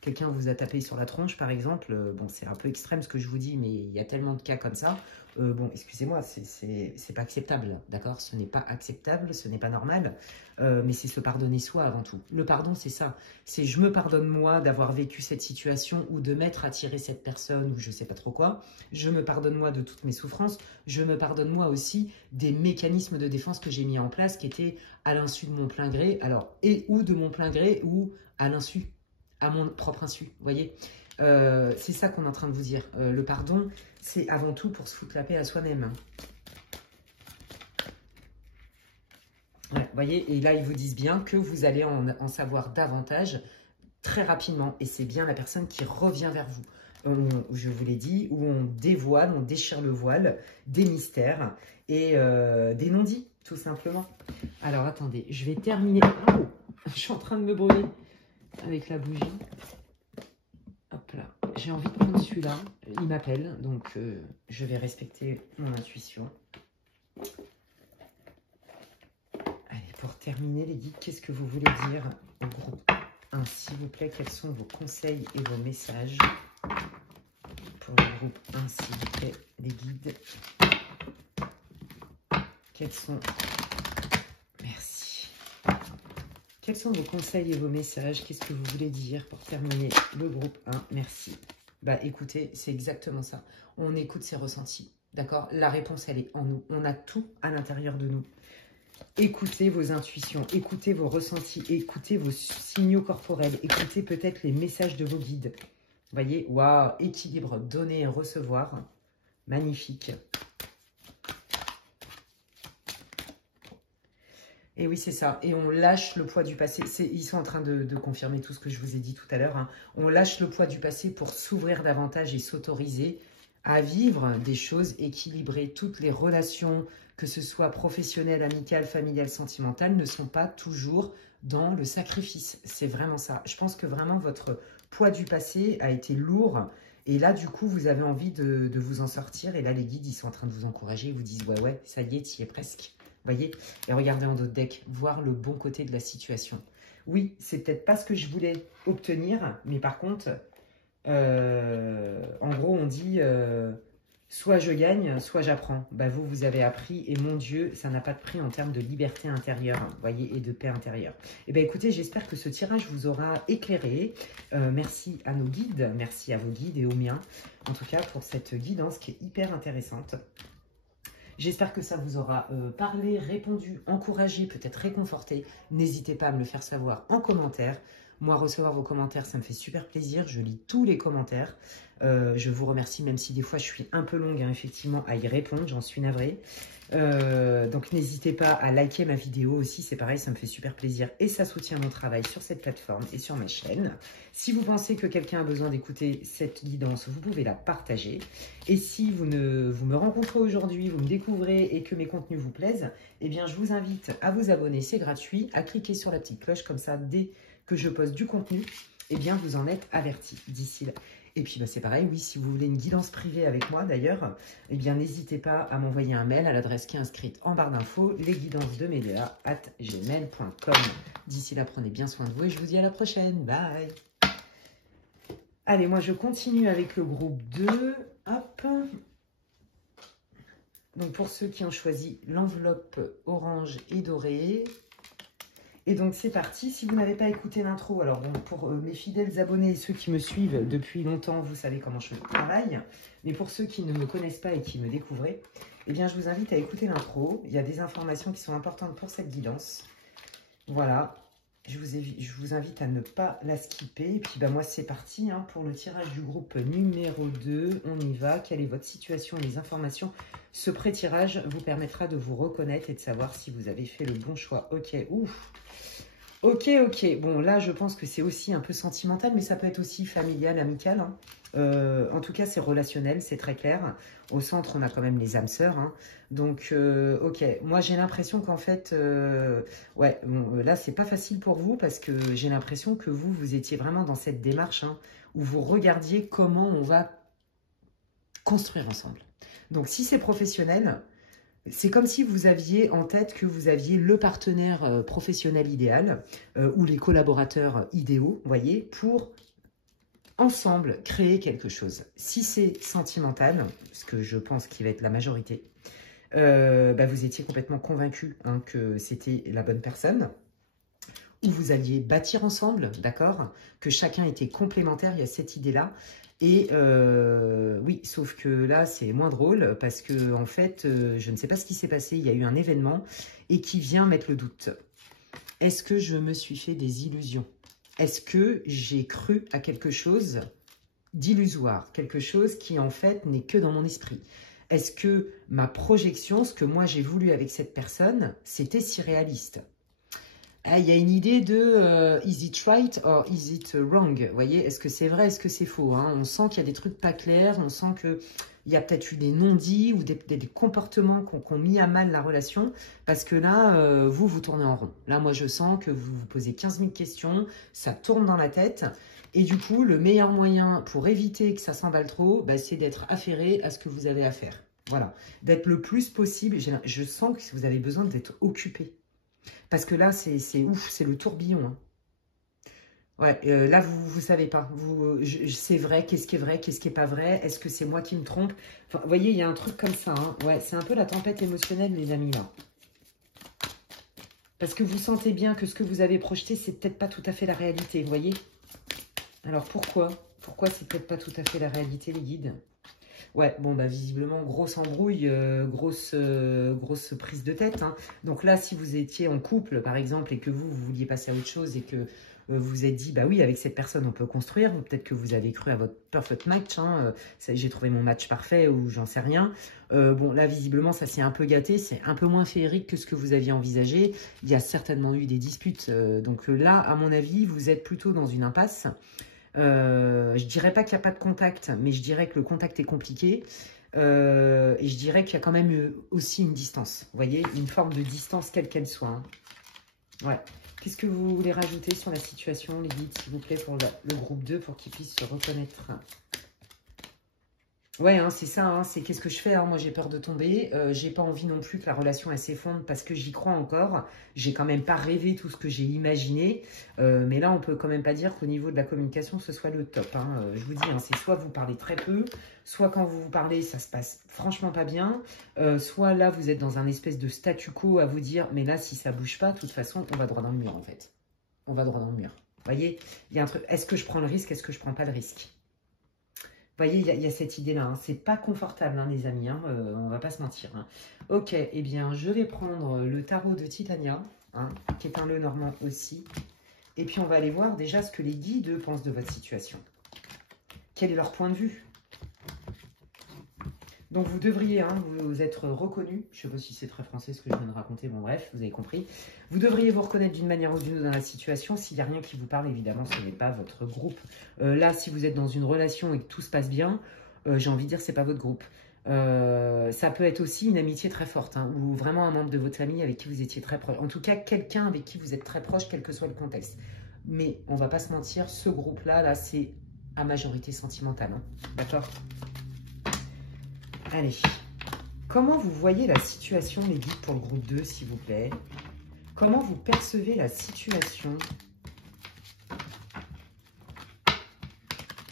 quelqu'un vous a tapé sur la tronche, par exemple, bon, c'est un peu extrême ce que je vous dis, mais il y a tellement de cas comme ça. bon, excusez-moi, c'est pas acceptable, d'accord? Ce n'est pas acceptable, ce n'est pas normal, mais c'est se pardonner soi avant tout. Le pardon, c'est ça. C'est je me pardonne moi d'avoir vécu cette situation ou de m'être attiré cette personne ou je sais pas trop quoi. Je me pardonne moi de toutes mes souffrances. Je me pardonne moi aussi des mécanismes de défense que j'ai mis en place qui étaient à l'insu de mon plein gré, alors, et ou de mon plein gré ou à l'insu, à mon propre insu, vous voyez? C'est ça qu'on est en train de vous dire. Le pardon, c'est avant tout pour se foutre la paix à soi-même. Ouais, vous voyez, et là, ils vous disent bien que vous allez en savoir davantage très rapidement. Et c'est bien la personne qui revient vers vous. Je vous l'ai dit, où on dévoile, on déchire le voile des mystères et des non-dits, tout simplement. Alors, attendez, je vais terminer. Oh, je suis en train de me brûler avec la bougie. Hop là, j'ai envie de prendre celui-là. Il m'appelle, donc je vais respecter mon intuition. Allez, pour terminer, les guides, qu'est-ce que vous voulez dire au groupe 1, s'il vous plaît? Quels sont vos conseils et vos messages pour le groupe 1, s'il vous plaît, les guides? Quels sont... Merci. Quels sont vos conseils et vos messages? Qu'est-ce que vous voulez dire pour terminer le groupe 1? Merci. Bah écoutez, c'est exactement ça. On écoute ses ressentis, d'accord? La réponse, elle est en nous. On a tout à l'intérieur de nous. Écoutez vos intuitions, écoutez vos ressentis, écoutez vos signaux corporels, écoutez peut-être les messages de vos guides. Vous voyez, waouh, équilibre, donner et recevoir. Magnifique. Et oui, c'est ça. Et on lâche le poids du passé. Ils sont en train de confirmer tout ce que je vous ai dit tout à l'heure. Hein. On lâche le poids du passé pour s'ouvrir davantage et s'autoriser à vivre des choses équilibrées. Toutes les relations, que ce soit professionnelles, amicales, familiales, sentimentales, ne sont pas toujours dans le sacrifice. C'est vraiment ça. Je pense que vraiment votre poids du passé a été lourd. Et là, du coup, vous avez envie de vous en sortir. Et là, les guides, ils sont en train de vous encourager. Ils vous disent, ouais, ça y est, tu y es presque. Vous voyez? Et regardez en d'autres decks, voir le bon côté de la situation. Oui, c'est peut-être pas ce que je voulais obtenir, mais par contre, en gros, on dit soit je gagne, soit j'apprends. Bah, vous avez appris, et mon Dieu, ça n'a pas de prix en termes de liberté intérieure, hein, voyez, et de paix intérieure. Et bien, écoutez, j'espère que ce tirage vous aura éclairé. Merci à nos guides, merci à vos guides et aux miens, en tout cas, pour cette guidance qui est hyper intéressante. J'espère que ça vous aura parlé, répondu, encouragé, peut-être réconforté. N'hésitez pas à me le faire savoir en commentaire. Moi, recevoir vos commentaires, ça me fait super plaisir. Je lis tous les commentaires. Je vous remercie, même si des fois je suis un peu longue, hein, effectivement, à y répondre. J'en suis navrée. Donc, n'hésitez pas à liker ma vidéo aussi. C'est pareil, ça me fait super plaisir. Et ça soutient mon travail sur cette plateforme et sur ma chaîne. Si vous pensez que quelqu'un a besoin d'écouter cette guidance, vous pouvez la partager. Et si vous me rencontrez aujourd'hui, vous me découvrez et que mes contenus vous plaisent, eh bien, je vous invite à vous abonner. C'est gratuit. À cliquer sur la petite cloche. Comme ça, dès que je poste du contenu, eh bien, vous en êtes avertis d'ici là. Et puis, bah, c'est pareil, oui, si vous voulez une guidance privée avec moi, d'ailleurs, eh bien, n'hésitez pas à m'envoyer un mail à l'adresse qui est inscrite en barre d'infos, lesguidancesdemedea@gmail.com. D'ici là, prenez bien soin de vous et je vous dis à la prochaine. Bye. Allez, moi, je continue avec le groupe 2. Hop. Donc, pour ceux qui ont choisi l'enveloppe orange et dorée. Et donc, c'est parti. Si vous n'avez pas écouté l'intro, alors bon, pour mes fidèles abonnés et ceux qui me suivent depuis longtemps, vous savez comment je travaille. Mais pour ceux qui ne me connaissent pas et qui me découvrent, eh bien, je vous invite à écouter l'intro. Il y a des informations qui sont importantes pour cette guidance. Voilà. Je vous invite à ne pas la skipper. Et puis, bah, moi, c'est parti hein, pour le tirage du groupe numéro 2. On y va. Quelle est votre situation et les informations? Ce pré-tirage vous permettra de vous reconnaître et de savoir si vous avez fait le bon choix. Ok, ouf. Ok. Bon, là, je pense que c'est aussi un peu sentimental, mais ça peut être aussi familial, amical. Hein. En tout cas, c'est relationnel, c'est très clair. Au centre, on a quand même les âmes sœurs. Hein. Donc, ok. Moi, j'ai l'impression qu'en fait, ouais, bon, là, c'est pas facile pour vous parce que j'ai l'impression que vous étiez vraiment dans cette démarche hein, où vous regardiez comment on va construire ensemble. Donc, si c'est professionnel, c'est comme si vous aviez en tête que vous aviez le partenaire professionnel idéal ou les collaborateurs idéaux, voyez, pour ensemble créer quelque chose. Si c'est sentimental, ce que je pense qui va être la majorité, vous étiez complètement convaincu hein, que c'était la bonne personne, ou vous alliez bâtir ensemble, d'accord, que chacun était complémentaire, il y a cette idée-là. Et oui, sauf que là, c'est moins drôle parce que en fait, je ne sais pas ce qui s'est passé, il y a eu un événement et qui vient mettre le doute. Est-ce que je me suis fait des illusions? Est-ce que j'ai cru à quelque chose d'illusoire? Quelque chose qui, en fait, n'est que dans mon esprit? Est-ce que ma projection, ce que moi j'ai voulu avec cette personne, c'était si réaliste? Ah, il y a une idée de is it right or is it wrong? Vous voyez, est-ce que c'est vrai, est-ce que c'est faux hein? On sent qu'il y a des trucs pas clairs, on sent qu'il y a peut-être eu des non-dits ou des comportements qui ont mis à mal la relation, parce que là, vous tournez en rond. Là, moi, je sens que vous vous posez 15 000 questions, ça tourne dans la tête, et du coup, le meilleur moyen pour éviter que ça s'emballe trop, c'est d'être affairé à ce que vous avez à faire. Voilà, d'être le plus possible. Je sens que vous avez besoin d'être occupé. Parce que là, c'est ouf, c'est le tourbillon. Hein. Ouais, là, vous savez pas. C'est vrai, qu'est-ce qui est vrai, qu'est-ce qui est pas vrai? Est-ce que c'est moi qui me trompe? Enfin, vous voyez, il y a un truc comme ça. Hein. Ouais, c'est un peu la tempête émotionnelle, les amis, là. Parce que vous sentez bien que ce que vous avez projeté, c'est peut-être pas tout à fait la réalité, vous voyez? Alors, pourquoi? Pourquoi c'est peut-être pas tout à fait la réalité, les guides? Ouais, bon, visiblement, grosse embrouille, grosse prise de tête. Hein. Donc là, si vous étiez en couple, par exemple, et que vous vouliez passer à autre chose et que vous vous êtes dit, oui, avec cette personne, on peut construire, ou peut-être que vous avez cru à votre perfect match, hein, j'ai trouvé mon match parfait, ou j'en sais rien. Bon, là, visiblement, ça s'est un peu gâté, c'est un peu moins féerique que ce que vous aviez envisagé. Il y a certainement eu des disputes. Donc là, à mon avis, vous êtes plutôt dans une impasse. Je dirais pas qu'il n'y a pas de contact, mais je dirais que le contact est compliqué. Et je dirais qu'il y a quand même aussi une distance. Vous voyez, une forme de distance, quelle qu'elle soit. Hein. Ouais. Qu'est-ce que vous voulez rajouter sur la situation, les guides, s'il vous plaît, pour le groupe 2, pour qu'ils puissent se reconnaître? Ouais, hein, c'est ça, hein, c'est qu'est-ce que je fais hein, moi j'ai peur de tomber, j'ai pas envie non plus que la relation elle s'effondre parce que j'y crois encore, j'ai quand même pas rêvé tout ce que j'ai imaginé, mais là on peut quand même pas dire qu'au niveau de la communication ce soit le top, hein, je vous dis, hein, c'est soit vous parlez très peu, soit quand vous vous parlez ça se passe franchement pas bien, soit là vous êtes dans un espèce de statu quo à vous dire, mais là si ça bouge pas, de toute façon on va droit dans le mur en fait, on va droit dans le mur, vous voyez, il y a un truc, est-ce que je prends le risque, est-ce que je prends pas le risque? Vous voyez, il y a cette idée-là. Hein. C'est pas confortable, hein, les amis. Hein, on va pas se mentir. Hein. Ok, eh bien, je vais prendre le tarot de Titania, hein, qui est un Lenormand aussi. Et puis, on va aller voir déjà ce que les guides pensent de votre situation. Quel est leur point de vue? Donc, vous devriez vous être reconnu. Je ne sais pas si c'est très français ce que je viens de raconter. Bon, bref, vous avez compris. Vous devriez vous reconnaître d'une manière ou d'une autre dans la situation. S'il n'y a rien qui vous parle, évidemment, ce n'est pas votre groupe. Là, si vous êtes dans une relation et que tout se passe bien, j'ai envie de dire, ce n'est pas votre groupe. Ça peut être aussi une amitié très forte, hein, ou vraiment un membre de votre famille avec qui vous étiez très proche. En tout cas, quelqu'un avec qui vous êtes très proche, quel que soit le contexte. Mais on ne va pas se mentir, ce groupe-là, là, c'est à majorité sentimentale. Hein, d'accord ? Allez, comment vous voyez la situation, les guides, pour le groupe 2, s'il vous plaît? Comment vous percevez la situation?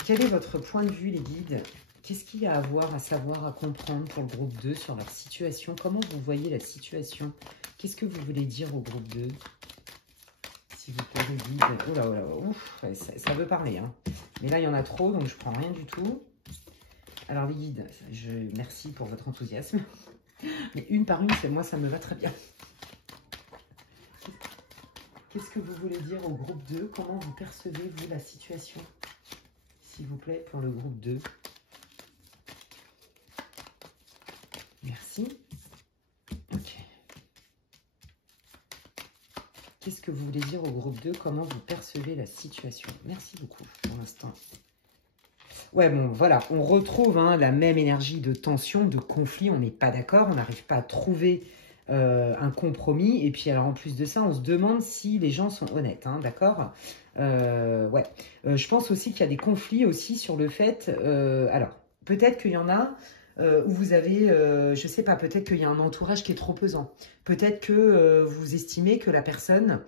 Quel est votre point de vue, les guides? Qu'est-ce qu'il y a à voir, à savoir, à comprendre pour le groupe 2 sur leur situation? Comment vous voyez la situation? Qu'est-ce que vous voulez dire au groupe 2? S'il vous plaît, les guides. Oh là, oh là, ouf, ça veut parler. Hein. Mais là, il y en a trop, donc je ne prends rien du tout. Alors les guides, merci pour votre enthousiasme. Mais une par une, moi, ça me va très bien. Qu'est-ce que vous voulez dire au groupe 2? Comment vous percevez, vous, la situation? S'il vous plaît, pour le groupe 2. Merci. Ok. Qu'est-ce que vous voulez dire au groupe 2? Comment vous percevez la situation? Merci beaucoup pour l'instant. Ouais, bon, voilà, on retrouve la même énergie de tension, de conflit, on n'est pas d'accord, on n'arrive pas à trouver un compromis. Et puis, alors, en plus de ça, on se demande si les gens sont honnêtes, hein, d'accord? Ouais. Je pense aussi qu'il y a des conflits aussi sur le fait... alors, peut-être qu'il y en a où vous avez, je ne sais pas, peut-être qu'il y a un entourage qui est trop pesant. Peut-être que vous estimez que la personne...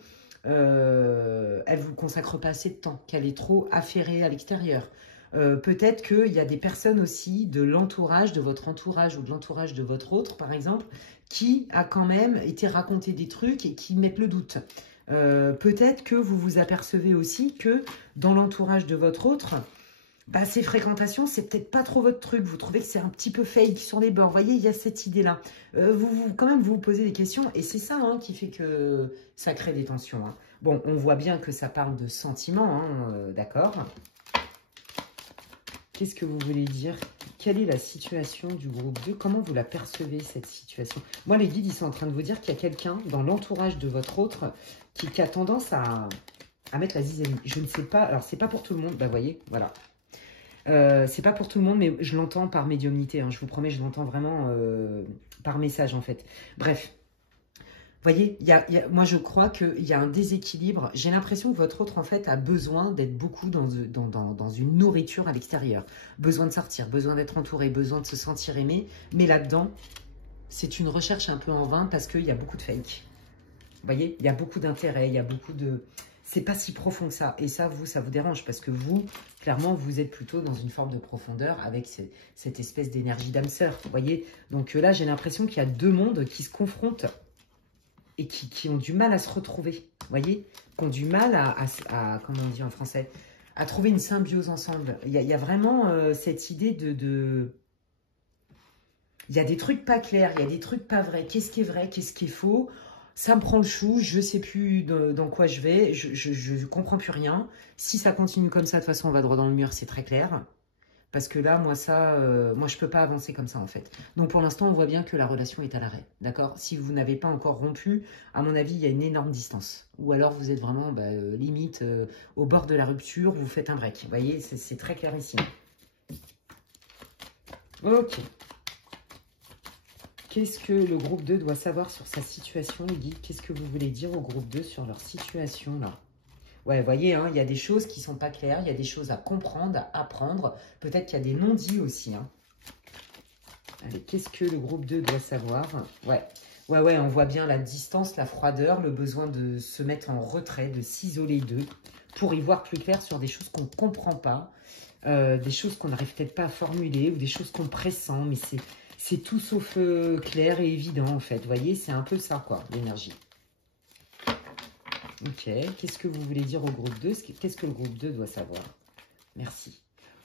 elle ne vous consacre pas assez de temps, qu'elle est trop affairée à l'extérieur. Peut-être qu'il y a des personnes aussi de l'entourage, de votre entourage ou de l'entourage de votre autre, par exemple, qui a quand même été raconté des trucs et qui mettent le doute. Peut-être que vous vous apercevez aussi que dans l'entourage de votre autre, bah, ces fréquentations, c'est peut-être pas trop votre truc. Vous trouvez que c'est un petit peu fake sur les bords. Vous voyez, il y a cette idée-là. Quand même, vous vous posez des questions. Et c'est ça hein, qui fait que ça crée des tensions. Hein. Bon, on voit bien que ça parle de sentiments, hein, d'accord. Qu'est-ce que vous voulez dire? Quelle est la situation du groupe 2? Comment vous la percevez, cette situation? Moi, les guides, ils sont en train de vous dire qu'il y a quelqu'un dans l'entourage de votre autre qui a tendance à mettre la zizanie. Je ne sais pas. Alors, c'est pas pour tout le monde. Bah, vous voyez, voilà. C'est pas pour tout le monde, mais je l'entends par médiumnité. Hein, je vous promets, je l'entends vraiment par message, en fait. Bref. Vous voyez, moi je crois qu'il y a un déséquilibre. J'ai l'impression que votre autre, en fait, a besoin d'être beaucoup dans une nourriture à l'extérieur. Besoin de sortir, besoin d'être entouré, besoin de se sentir aimé. Mais là-dedans, c'est une recherche un peu en vain parce qu'il y a beaucoup de fake. Vous voyez, il y a beaucoup d'intérêt, il y a beaucoup de... C'est pas si profond que ça. Et ça, ça vous dérange parce que vous, clairement, vous êtes plutôt dans une forme de profondeur avec cette espèce d'énergie d'âme sœur. Vous voyez, donc là, j'ai l'impression qu'il y a deux mondes qui se confrontent et qui ont du mal à se retrouver, vous voyez, qui ont du mal à comment on dit en français, à trouver une symbiose ensemble. Il y a vraiment cette idée de... Il y a des trucs pas clairs, il y a des trucs pas vrais. Qu'est-ce qui est vrai, qu'est-ce qui est faux? Ça me prend le chou, je ne sais plus dans quoi je vais, je ne comprends plus rien. Si ça continue comme ça, de toute façon, on va droit dans le mur, c'est très clair. Parce que là, moi, moi, je ne peux pas avancer comme ça, en fait. Donc, pour l'instant, on voit bien que la relation est à l'arrêt. D'accord? Si vous n'avez pas encore rompu, à mon avis, il y a une énorme distance. Ou alors, vous êtes vraiment, limite, au bord de la rupture, vous faites un break. Vous voyez, c'est très clair ici. Ok. Qu'est-ce que le groupe 2 doit savoir sur sa situation, les guides? Qu'est-ce que vous voulez dire au groupe 2 sur leur situation, là? Ouais, vous voyez, hein, il y a des choses qui ne sont pas claires, il y a des choses à comprendre, à apprendre. Peut-être qu'il y a des non-dits aussi. Hein. Allez, qu'est-ce que le groupe 2 doit savoir? Ouais, on voit bien la distance, la froideur, le besoin de se mettre en retrait, de s'isoler d'eux, pour y voir plus clair sur des choses qu'on ne comprend pas, des choses qu'on n'arrive peut-être pas à formuler, ou des choses qu'on pressent, mais c'est tout sauf clair et évident, en fait. Vous voyez, c'est un peu ça, quoi, l'énergie. Ok, qu'est-ce que vous voulez dire au groupe 2? Qu'est-ce que le groupe 2 doit savoir? Merci.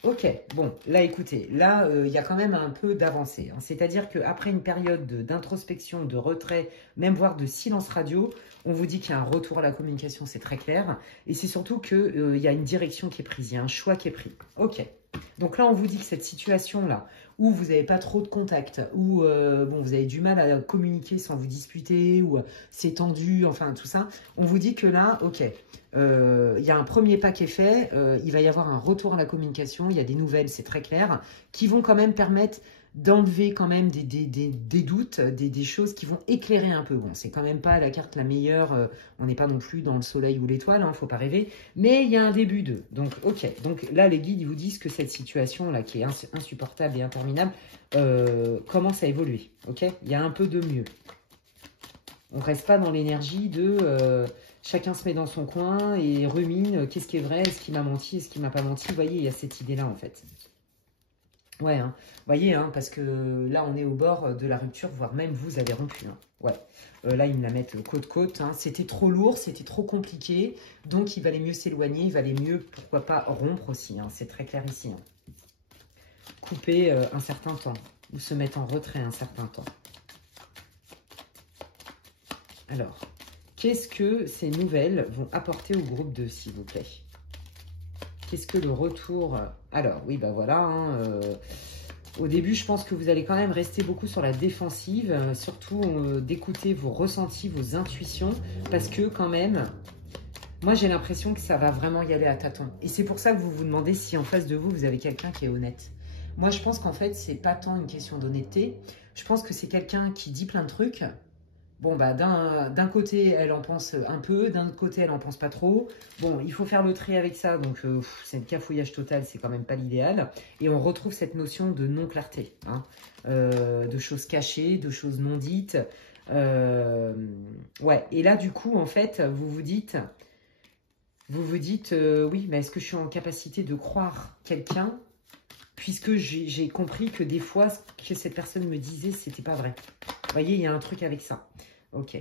Ok, bon, là, écoutez, là, il y a quand même un peu d'avancée. Hein. C'est-à-dire qu'après une période d'introspection, de retrait, même voire de silence radio, on vous dit qu'il y a un retour à la communication, c'est très clair. Et c'est surtout qu'il y a une direction qui est prise, il y a un choix qui est pris. Ok. Donc là, on vous dit que cette situation-là, où vous n'avez pas trop de contact, où bon, vous avez du mal à communiquer sans vous disputer, ou c'est tendu, enfin tout ça, on vous dit que là, ok, il y a un premier pas qui est fait, il va y avoir un retour à la communication, il y a des nouvelles, c'est très clair, qui vont quand même permettre d'enlever quand même des doutes, des choses qui vont éclairer un peu. Bon, c'est quand même pas la carte la meilleure, on n'est pas non plus dans le soleil ou l'étoile, hein, faut pas rêver, mais il y a un début d'eux. Donc, ok, donc là, les guides, ils vous disent que cette situation-là, qui est insupportable et interminable, commence à évoluer, ok? Il y a un peu de mieux. On reste pas dans l'énergie de... chacun se met dans son coin et rumine, qu'est-ce qui est vrai, est-ce qu'il m'a menti, est-ce qu'il m'a pas menti? Vous voyez, il y a cette idée-là, en fait. Ouais, hein. Vous voyez, hein, parce que là, on est au bord de la rupture, voire même vous avez rompu. Hein. Ouais. Là, ils me la mettent côte-côte. Hein. C'était trop lourd, c'était trop compliqué. Donc, il valait mieux s'éloigner, il valait mieux, pourquoi pas, rompre aussi. Hein. C'est très clair ici. Hein. Couper un certain temps ou se mettre en retrait un certain temps. Alors, qu'est-ce que ces nouvelles vont apporter au groupe 2, s'il vous plaît? Qu'est-ce que le retour... Alors, oui, bah voilà. Hein, au début, je pense que vous allez quand même rester beaucoup sur la défensive. Surtout d'écouter vos ressentis, vos intuitions. Parce que quand même, moi j'ai l'impression que ça va vraiment y aller à tâtons. Et c'est pour ça que vous vous demandez si en face de vous, vous avez quelqu'un qui est honnête. Moi, je pense qu'en fait, c'est pas tant une question d'honnêteté. Je pense que c'est quelqu'un qui dit plein de trucs. Bon, bah, d'un côté, elle en pense un peu, d'un autre côté, elle en pense pas trop. Bon, il faut faire le tri avec ça, donc c'est un cafouillage total, c'est quand même pas l'idéal. Et on retrouve cette notion de non-clarté, hein, de choses cachées, de choses non dites. Ouais, et là, du coup, en fait, vous vous dites, Vous vous dites, oui, mais est-ce que je suis en capacité de croire quelqu'un, puisque j'ai compris que des fois, ce que cette personne me disait, c'était pas vrai. Vous voyez, il y a un truc avec ça. Ok.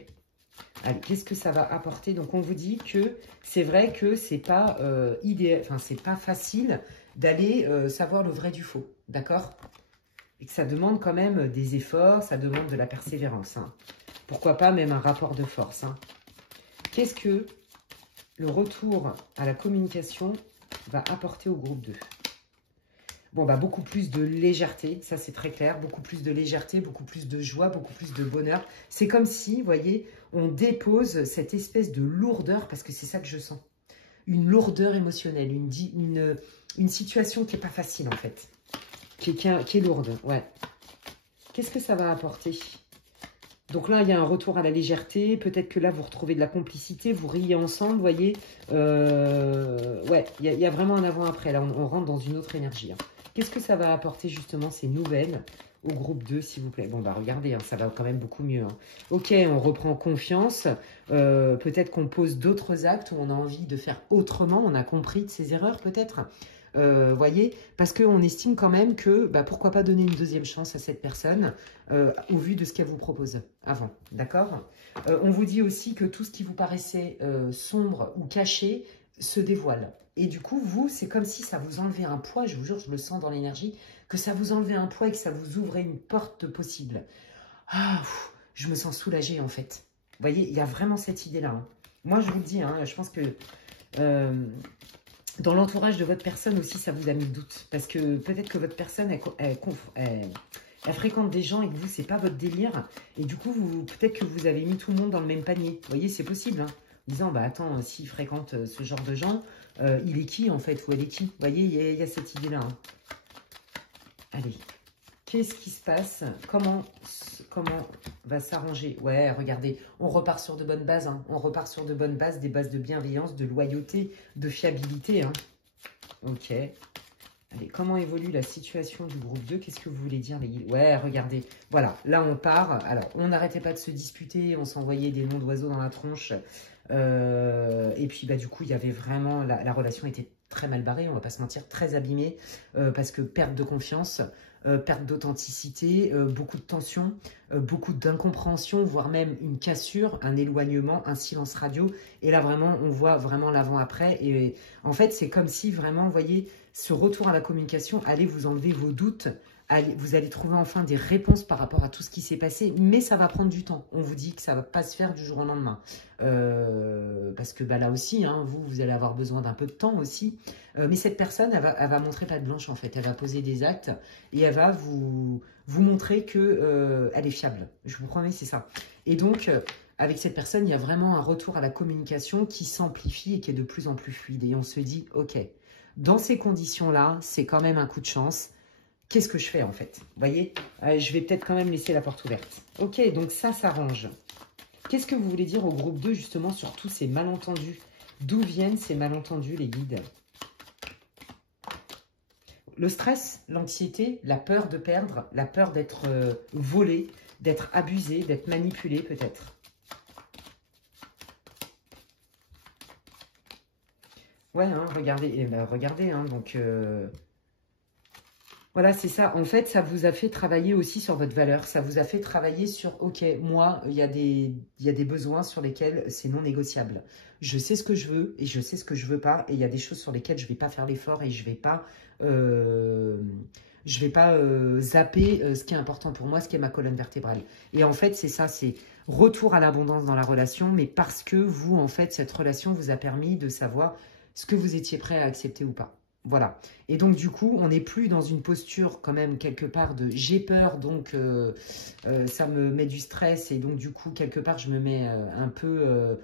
Allez, qu'est-ce que ça va apporter? Donc, on vous dit que c'est vrai que c'est pas idéal, enfin, c'est pas facile d'aller savoir le vrai du faux. D'accord? Et que ça demande quand même des efforts, ça demande de la persévérance. Hein. Pourquoi pas même un rapport de force. Hein. Qu'est-ce que le retour à la communication va apporter au groupe 2? Bon, bah, beaucoup plus de légèreté, ça c'est très clair, beaucoup plus de légèreté, beaucoup plus de joie, beaucoup plus de bonheur. C'est comme si, vous voyez, on dépose cette espèce de lourdeur, parce que c'est ça que je sens. Une lourdeur émotionnelle, une situation qui n'est pas facile en fait, qui est lourde, ouais. Qu'est-ce que ça va apporter? Donc là, il y a un retour à la légèreté. Peut-être que là, vous retrouvez de la complicité. Vous riez ensemble, vous voyez. Ouais, il y a vraiment un avant-après. Là, on rentre dans une autre énergie. Hein. Qu'est-ce que ça va apporter, justement, ces nouvelles au groupe 2, s'il vous plaît? Bon, bah, regardez, hein, ça va quand même beaucoup mieux. Hein. Ok, on reprend confiance. Peut-être qu'on pose d'autres actes où on a envie de faire autrement. On a compris de ses erreurs, peut-être. Voyez, parce qu'on estime quand même que, bah, pourquoi pas donner une deuxième chance à cette personne au vu de ce qu'elle vous propose avant, d'accord? On vous dit aussi que tout ce qui vous paraissait sombre ou caché se dévoile. Et du coup, vous, c'est comme si ça vous enlevait un poids, je vous jure, je le sens dans l'énergie, que ça vous enlevait un poids et que ça vous ouvrait une porte possible. Ah, je me sens soulagée en fait. Vous voyez, il y a vraiment cette idée-là. Hein. Moi, je vous le dis, hein, je pense que... dans l'entourage de votre personne aussi, ça vous a mis le doute. Parce que peut-être que votre personne, elle fréquente des gens et que vous, c'est pas votre délire. Et du coup, peut-être que vous avez mis tout le monde dans le même panier. Vous voyez, c'est possible. Hein, en disant, bah attends, s'il fréquente ce genre de gens, il est qui en fait? Ou elle est qui? Vous voyez, il y a cette idée-là. Hein. Allez. Qu'est-ce qui se passe? Comment va s'arranger? Ouais, regardez, on repart sur de bonnes bases. Hein. On repart sur de bonnes bases, des bases de bienveillance, de loyauté, de fiabilité. Hein. Ok. Allez, comment évolue la situation du groupe 2? Qu'est-ce que vous voulez dire, les guides? Ouais, regardez. Voilà, là, on part. Alors, on n'arrêtait pas de se disputer. On s'envoyait des noms d'oiseaux dans la tronche. Et puis, bah, du coup, il y avait vraiment... La relation était très mal barrée, on va pas se mentir, très abîmée. Parce que perte de confiance... perte d'authenticité, beaucoup de tension, beaucoup d'incompréhension, voire même une cassure, un éloignement, un silence radio. Et là, vraiment, on voit vraiment l'avant-après. Et en fait, c'est comme si vraiment, vous voyez, ce retour à la communication allait vous enlever vos doutes. Vous allez trouver enfin des réponses par rapport à tout ce qui s'est passé, mais ça va prendre du temps. On vous dit que ça ne va pas se faire du jour au lendemain. Parce que bah, là aussi, hein, vous allez avoir besoin d'un peu de temps aussi. Mais cette personne, elle va montrer patte blanche en fait. Elle va poser des actes et elle va vous montrer qu'elle est fiable. Je vous promets, c'est ça. Et donc, avec cette personne, il y a vraiment un retour à la communication qui s'amplifie et qui est de plus en plus fluide. Et on se dit, ok, dans ces conditions-là, c'est quand même un coup de chance. Qu'est-ce que je fais en fait? Vous voyez, je vais peut-être quand même laisser la porte ouverte. Ok, donc ça s'arrange. Qu'est-ce que vous voulez dire au groupe 2 justement sur tous ces malentendus? D'où viennent ces malentendus, les guides? Le stress, l'anxiété, la peur de perdre, la peur d'être volé, d'être abusé, d'être manipulé peut-être. Ouais, hein, regardez, regardez, hein, donc... Voilà, c'est ça. En fait, ça vous a fait travailler aussi sur votre valeur. Ça vous a fait travailler sur, ok, moi, il y a des besoins sur lesquels c'est non négociable. Je sais ce que je veux et je sais ce que je veux pas. Et il y a des choses sur lesquelles je vais pas faire l'effort et je vais pas zapper ce qui est important pour moi, ce qui est ma colonne vertébrale. Et en fait, c'est ça, c'est retour à l'abondance dans la relation, mais parce que vous, en fait, cette relation vous a permis de savoir ce que vous étiez prêt à accepter ou pas. Voilà. Et donc, du coup, on n'est plus dans une posture quand même quelque part de j'ai peur, donc ça me met du stress. Et donc, du coup, quelque part, je me mets un peu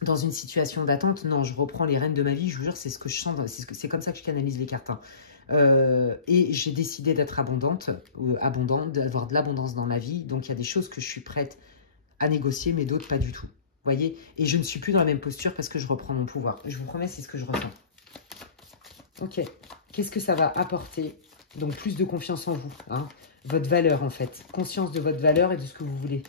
dans une situation d'attente. Non, je reprends les rênes de ma vie. Je vous jure, c'est ce que je sens. C'est comme ça que je canalise les cartes. Hein. Et j'ai décidé d'être abondante, d'avoir de l'abondance dans ma vie. Donc, il y a des choses que je suis prête à négocier, mais d'autres pas du tout. Vous voyez? Et je ne suis plus dans la même posture parce que je reprends mon pouvoir. Je vous promets, c'est ce que je ressens. Ok, qu'est-ce que ça va apporter? Donc, plus de confiance en vous, hein, votre valeur en fait. Conscience de votre valeur et de ce que vous voulez.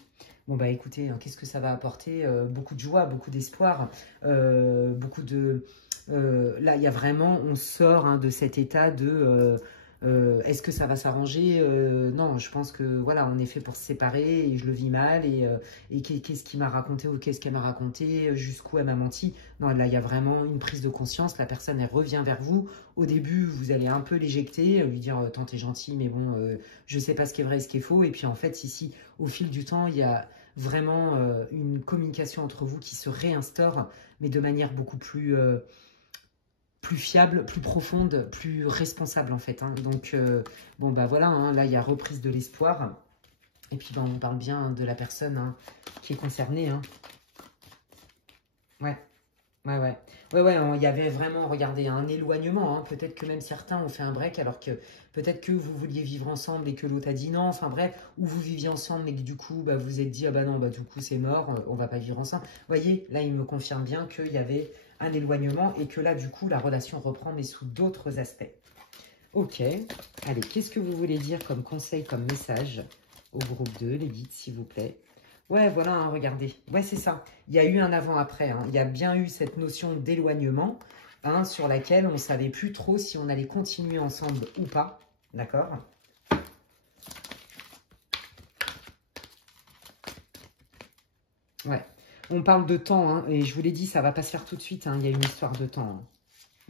Bon, bah écoutez, hein, qu'est-ce que ça va apporter? Beaucoup de joie, beaucoup d'espoir, beaucoup de... là, il y a vraiment, on sort hein, de cet état de... est-ce que ça va s'arranger? Non, je pense que voilà, on est fait pour se séparer et je le vis mal et qu'est-ce qu'il m'a raconté ou qu'est-ce qu'elle m'a raconté, jusqu'où elle m'a menti. Non, là, il y a vraiment une prise de conscience. La personne, elle revient vers vous. Au début, vous allez un peu l'éjecter, lui dire tant t'es gentil, mais bon, je sais pas ce qui est vrai et ce qui est faux. Et puis en fait, ici, au fil du temps, il y a vraiment une communication entre vous qui se réinstaure, mais de manière beaucoup plus plus fiable, plus profonde, plus responsable en fait. Hein. Donc, bon bah voilà, hein, là il y a reprise de l'espoir. Et puis bah, on parle bien de la personne hein, qui est concernée. Hein. Ouais, ouais. Il y avait vraiment, regardez, un éloignement. Hein. Peut-être que même certains ont fait un break alors que peut-être que vous vouliez vivre ensemble et que l'autre a dit non. Enfin bref, ou vous viviez ensemble mais que du coup bah, vous êtes dit ah bah non, bah du coup c'est mort, on va pas vivre ensemble. Vous voyez, là il me confirme bien qu'il y avait un éloignement et que là du coup la relation reprend mais sous d'autres aspects. Ok, allez, qu'est-ce que vous voulez dire comme conseil, comme message au groupe 2, les guides s'il vous plaît? Ouais, voilà, hein, regardez. Ouais, c'est ça. Il y a eu un avant-après. Hein. Il y a bien eu cette notion d'éloignement hein, sur laquelle on ne savait plus trop si on allait continuer ensemble ou pas. D'accord? Ouais. On parle de temps. Hein, et je vous l'ai dit, ça ne va pas se faire tout de suite. Hein, il y a une histoire de temps. Hein.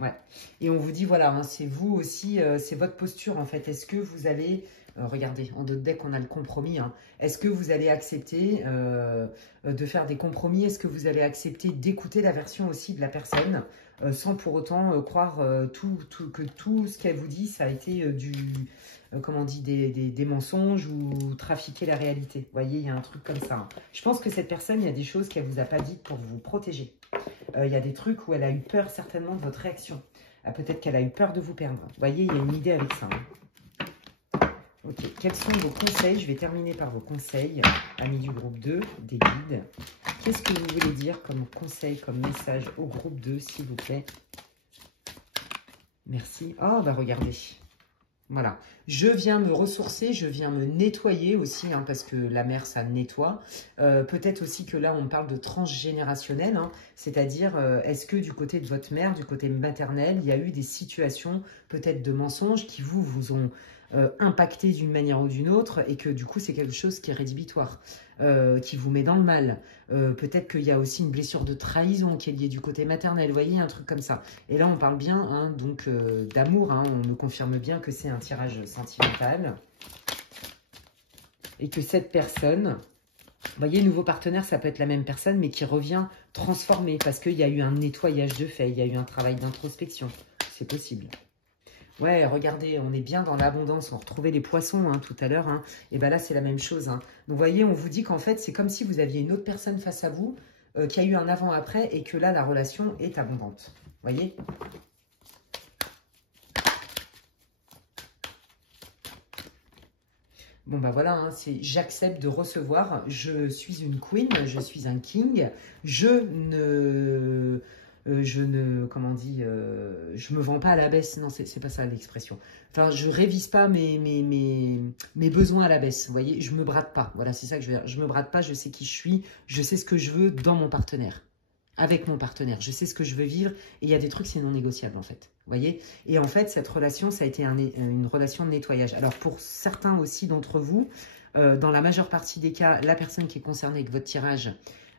Ouais. Et on vous dit, voilà, hein, c'est vous aussi, c'est votre posture en fait. Est-ce que vous allez... regardez, en d'autres decks, on a le compromis. Hein. Est-ce que vous allez accepter de faire des compromis? Est-ce que vous allez accepter d'écouter la version aussi de la personne sans pour autant croire que tout ce qu'elle vous dit, ça a été comment on dit, des mensonges ou trafiquer la réalité? Vous voyez, il y a un truc comme ça. Hein. Je pense que cette personne, il y a des choses qu'elle ne vous a pas dites pour vous protéger. Il y a des trucs où elle a eu peur certainement de votre réaction. Peut-être qu'elle a eu peur de vous perdre. Vous voyez, il y a une idée avec ça. Hein. Ok, quels sont vos conseils? Je vais terminer par vos conseils, amis du groupe 2, des guides. Qu'est-ce que vous voulez dire comme conseil, comme message au groupe 2, s'il vous plaît? Merci. Oh, bah regardez. Voilà. Je viens me ressourcer, je viens me nettoyer aussi, hein, parce que la mer, ça nettoie. Peut-être aussi que là, on parle de transgénérationnel, hein, c'est-à-dire, est-ce que du côté de votre mère, du côté maternel, il y a eu des situations peut-être de mensonges qui vous ont impacté d'une manière ou d'une autre et que du coup, c'est quelque chose qui est rédhibitoire, qui vous met dans le mal. Peut-être qu'il y a aussi une blessure de trahison qui est liée du côté maternel, vous voyez, un truc comme ça. Et là, on parle bien hein, donc d'amour, hein, on me confirme bien que c'est un tirage sentimental. Et que cette personne, vous voyez, nouveau partenaire, ça peut être la même personne, mais qui revient transformée, parce qu'il y a eu un nettoyage de fait, il y a eu un travail d'introspection. C'est possible. Ouais, regardez, on est bien dans l'abondance. On retrouvait les poissons hein, tout à l'heure. Hein, et bien là, c'est la même chose. Hein. Donc, vous voyez, on vous dit qu'en fait, c'est comme si vous aviez une autre personne face à vous qui a eu un avant-après et que là, la relation est abondante. Vous voyez? Bon, bah voilà, hein, c'est j'accepte de recevoir. Je suis une queen, je suis un king. Comment on dit, je me vends pas à la baisse. Non, c'est pas ça l'expression. Enfin, je révise pas mes besoins à la baisse. Vous voyez, je me brade pas. Voilà, c'est ça que je veux dire. Je me brade pas, je sais qui je suis, je sais ce que je veux dans mon partenaire. Avec mon partenaire, je sais ce que je veux vivre et il y a des trucs, c'est non négociable en fait. Vous voyez? Et en fait, cette relation, ça a été une relation de nettoyage. Alors, pour certains aussi d'entre vous, dans la majeure partie des cas, la personne qui est concernée avec votre tirage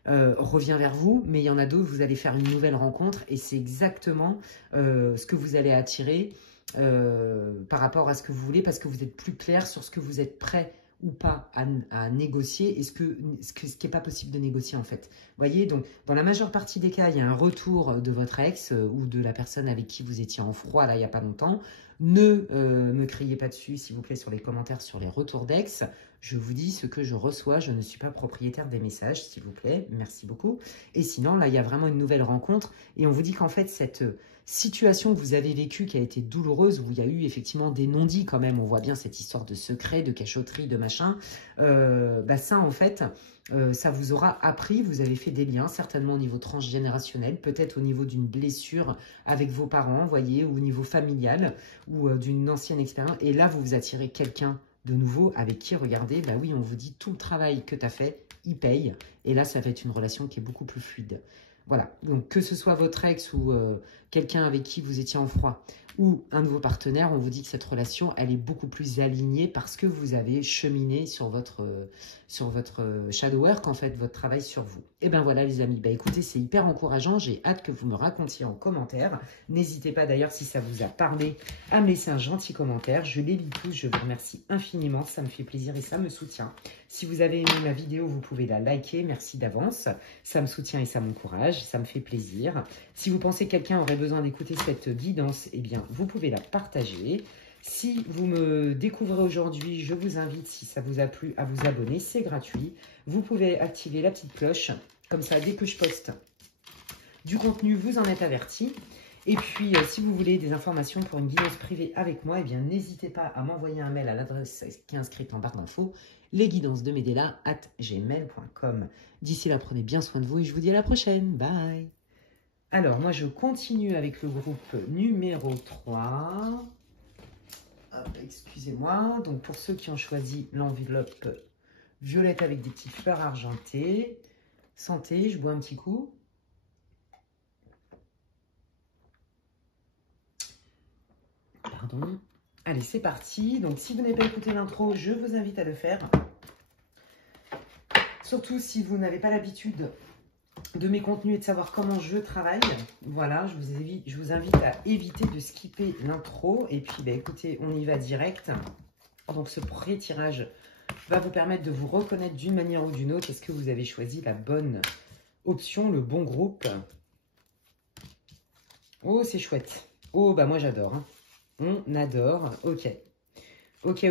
revient vers vous, mais il y en a d'autres, vous allez faire une nouvelle rencontre et c'est exactement ce que vous allez attirer par rapport à ce que vous voulez parce que vous êtes plus clair sur ce que vous êtes prêt ou pas à négocier et ce qui n'est pas possible de négocier en fait. Vous voyez, donc dans la majeure partie des cas, il y a un retour de votre ex ou de la personne avec qui vous étiez en froid là il n'y a pas longtemps. Ne me criez pas dessus s'il vous plaît sur les commentaires sur les retours d'ex. Je vous dis ce que je reçois, je ne suis pas propriétaire des messages s'il vous plaît, merci beaucoup. Et sinon là il y a vraiment une nouvelle rencontre et on vous dit qu'en fait cette situation que vous avez vécue qui a été douloureuse, où il y a eu effectivement des non-dits quand même, on voit bien cette histoire de secret, de cachotterie, de machin, bah ça en fait, ça vous aura appris, vous avez fait des liens, certainement au niveau transgénérationnel, peut-être au niveau d'une blessure avec vos parents, voyez, ou au niveau familial, ou d'une ancienne expérience, et là vous vous attirez quelqu'un de nouveau, avec qui, regardez, bah oui, on vous dit tout le travail que tu as fait, il paye. Et là, ça va être une relation qui est beaucoup plus fluide. Voilà, donc que ce soit votre ex ou quelqu'un avec qui vous étiez en froid ou un nouveau partenaire, on vous dit que cette relation, elle est beaucoup plus alignée parce que vous avez cheminé sur votre shadow work, en fait, votre travail sur vous. Et bien voilà les amis, bah, écoutez, c'est hyper encourageant, j'ai hâte que vous me racontiez en commentaire. N'hésitez pas d'ailleurs, si ça vous a parlé, à me laisser un gentil commentaire. Je les lis tous, je vous remercie infiniment, ça me fait plaisir et ça me soutient. Si vous avez aimé ma vidéo, vous pouvez la liker, merci d'avance. Ça me soutient et ça m'encourage, ça me fait plaisir. Si vous pensez que quelqu'un aurait besoin d'écouter cette guidance, eh bien, vous pouvez la partager. Si vous me découvrez aujourd'hui, je vous invite, si ça vous a plu, à vous abonner, c'est gratuit. Vous pouvez activer la petite cloche, comme ça, dès que je poste du contenu, vous en êtes averti. Et puis, si vous voulez des informations pour une guidance privée avec moi, eh bien, n'hésitez pas à m'envoyer un mail à l'adresse qui est inscrite en barre d'infos, lesguidancesdemedela@gmail.com. D'ici là, prenez bien soin de vous et je vous dis à la prochaine. Bye. Alors, moi, je continue avec le groupe numéro 3. Excusez-moi. Donc, pour ceux qui ont choisi l'enveloppe violette avec des petites fleurs argentées, santé, je bois un petit coup. Pardon. Allez, c'est parti. Donc, si vous n'avez pas écouté l'intro, je vous invite à le faire. Surtout si vous n'avez pas l'habitude de mes contenus et de savoir comment je travaille. Voilà, je vous invite à éviter de skipper l'intro. Et puis, bah, écoutez, on y va direct. Donc, ce pré-tirage va vous permettre de vous reconnaître d'une manière ou d'une autre. Est-ce que vous avez choisi la bonne option, le bon groupe? Oh, c'est chouette. Oh, bah moi, j'adore, hein. On adore. Ok. Ok.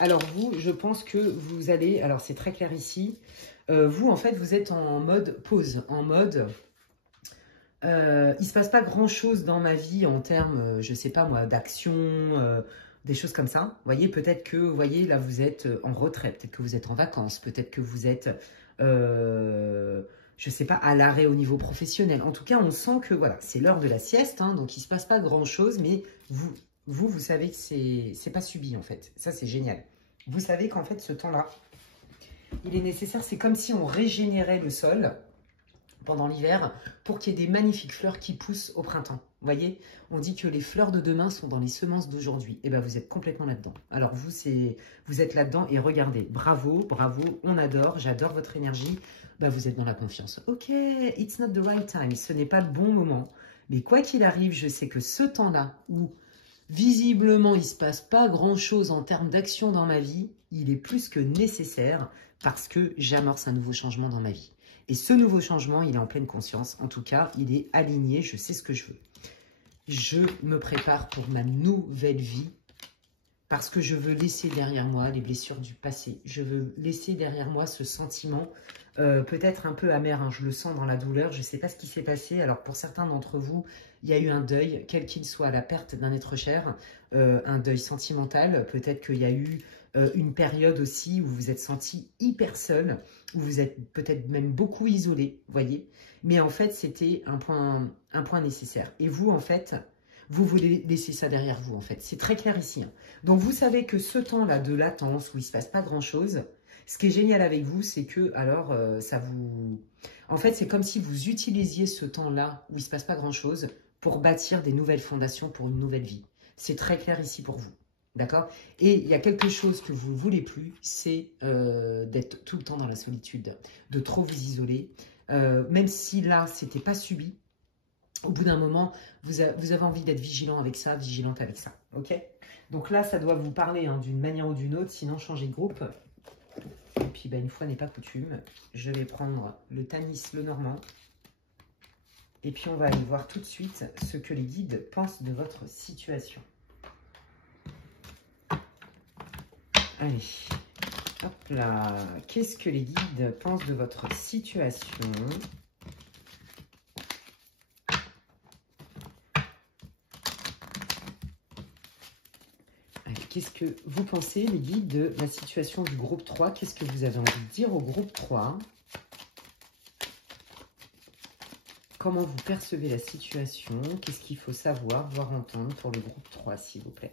Alors, vous, je pense que vous allez... Alors, c'est très clair ici. Vous, en fait, vous êtes en mode pause. En mode... il ne se passe pas grand-chose dans ma vie en termes, je ne sais pas moi, d'action, des choses comme ça. Vous voyez, peut-être que, vous voyez, là, vous êtes en retraite. Peut-être que vous êtes en vacances. Peut-être que vous êtes... je ne sais pas, à l'arrêt au niveau professionnel. En tout cas, on sent que, voilà, c'est l'heure de la sieste. Hein, donc, il ne se passe pas grand-chose, mais vous savez que c'est pas subi, en fait. Ça, c'est génial. Vous savez qu'en fait, ce temps-là, il est nécessaire. C'est comme si on régénérait le sol pendant l'hiver pour qu'il y ait des magnifiques fleurs qui poussent au printemps. Vous voyez, on dit que les fleurs de demain sont dans les semences d'aujourd'hui. Et bien, vous êtes complètement là-dedans. Alors, vous êtes là-dedans et regardez, bravo, on adore, j'adore votre énergie. Ben, vous êtes dans la confiance. Ok, it's not the right time. Ce n'est pas le bon moment. Mais quoi qu'il arrive, je sais que ce temps-là où visiblement, il ne se passe pas grand-chose en termes d'action dans ma vie, il est plus que nécessaire parce que j'amorce un nouveau changement dans ma vie. Et ce nouveau changement, il est en pleine conscience. En tout cas, il est aligné, je sais ce que je veux. Je me prépare pour ma nouvelle vie parce que je veux laisser derrière moi les blessures du passé. Je veux laisser derrière moi ce sentiment peut-être un peu amer, hein, je le sens dans la douleur, je ne sais pas ce qui s'est passé. Alors pour certains d'entre vous, il y a eu un deuil, quel qu'il soit, la perte d'un être cher, un deuil sentimental. Peut-être qu'il y a eu une période aussi où vous vous êtes senti hyper seul, où vous êtes peut-être même beaucoup isolé, voyez. Mais en fait, c'était un point nécessaire. Et vous, en fait, vous voulez laisser ça derrière vous, en fait. C'est très clair ici. Hein. Donc, vous savez que ce temps-là de latence, où il ne se passe pas grand-chose, ce qui est génial avec vous, c'est que, alors, ça vous... En fait, c'est comme si vous utilisiez ce temps-là, où il ne se passe pas grand-chose, pour bâtir des nouvelles fondations pour une nouvelle vie. C'est très clair ici pour vous. D'accord? Et il y a quelque chose que vous ne voulez plus, c'est d'être tout le temps dans la solitude, de trop vous isoler. Même si là, c'était pas subi, au bout d'un moment, vous avez envie d'être vigilant avec ça, vigilante avec ça. Ok? Donc là, ça doit vous parler hein, d'une manière ou d'une autre, sinon changez de groupe. Et puis, bah, une fois n'est pas coutume, je vais prendre le Tanis, le Normand. Et puis, on va aller voir tout de suite ce que les guides pensent de votre situation. Allez, hop là. Qu'est-ce que les guides pensent de votre situation? Qu'est-ce que vous pensez, les guides, de la situation du groupe 3? Qu'est-ce que vous avez envie de dire au groupe 3? Comment vous percevez la situation? Qu'est-ce qu'il faut savoir, voir, entendre pour le groupe 3, s'il vous plaît?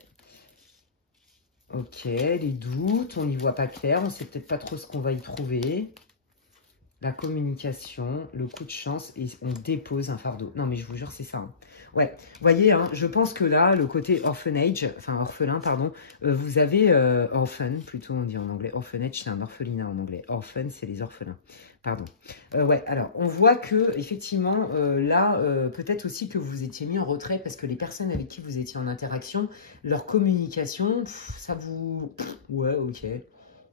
Ok, les doutes, on n'y voit pas clair, on sait peut-être pas trop ce qu'on va y trouver. La communication, le coup de chance, et on dépose un fardeau. Non, mais je vous jure, c'est ça. Hein. Ouais, vous voyez, hein, je pense que là, le côté orphanage, enfin orphelin, pardon, vous avez orphan, plutôt on dit en anglais. Orphanage, c'est un orphelinat en anglais. Orphan, c'est les orphelins. Pardon. Ouais, alors, on voit que, effectivement, là, peut-être aussi que vous étiez mis en retrait parce que les personnes avec qui vous étiez en interaction, leur communication, ça vous... ouais, ok.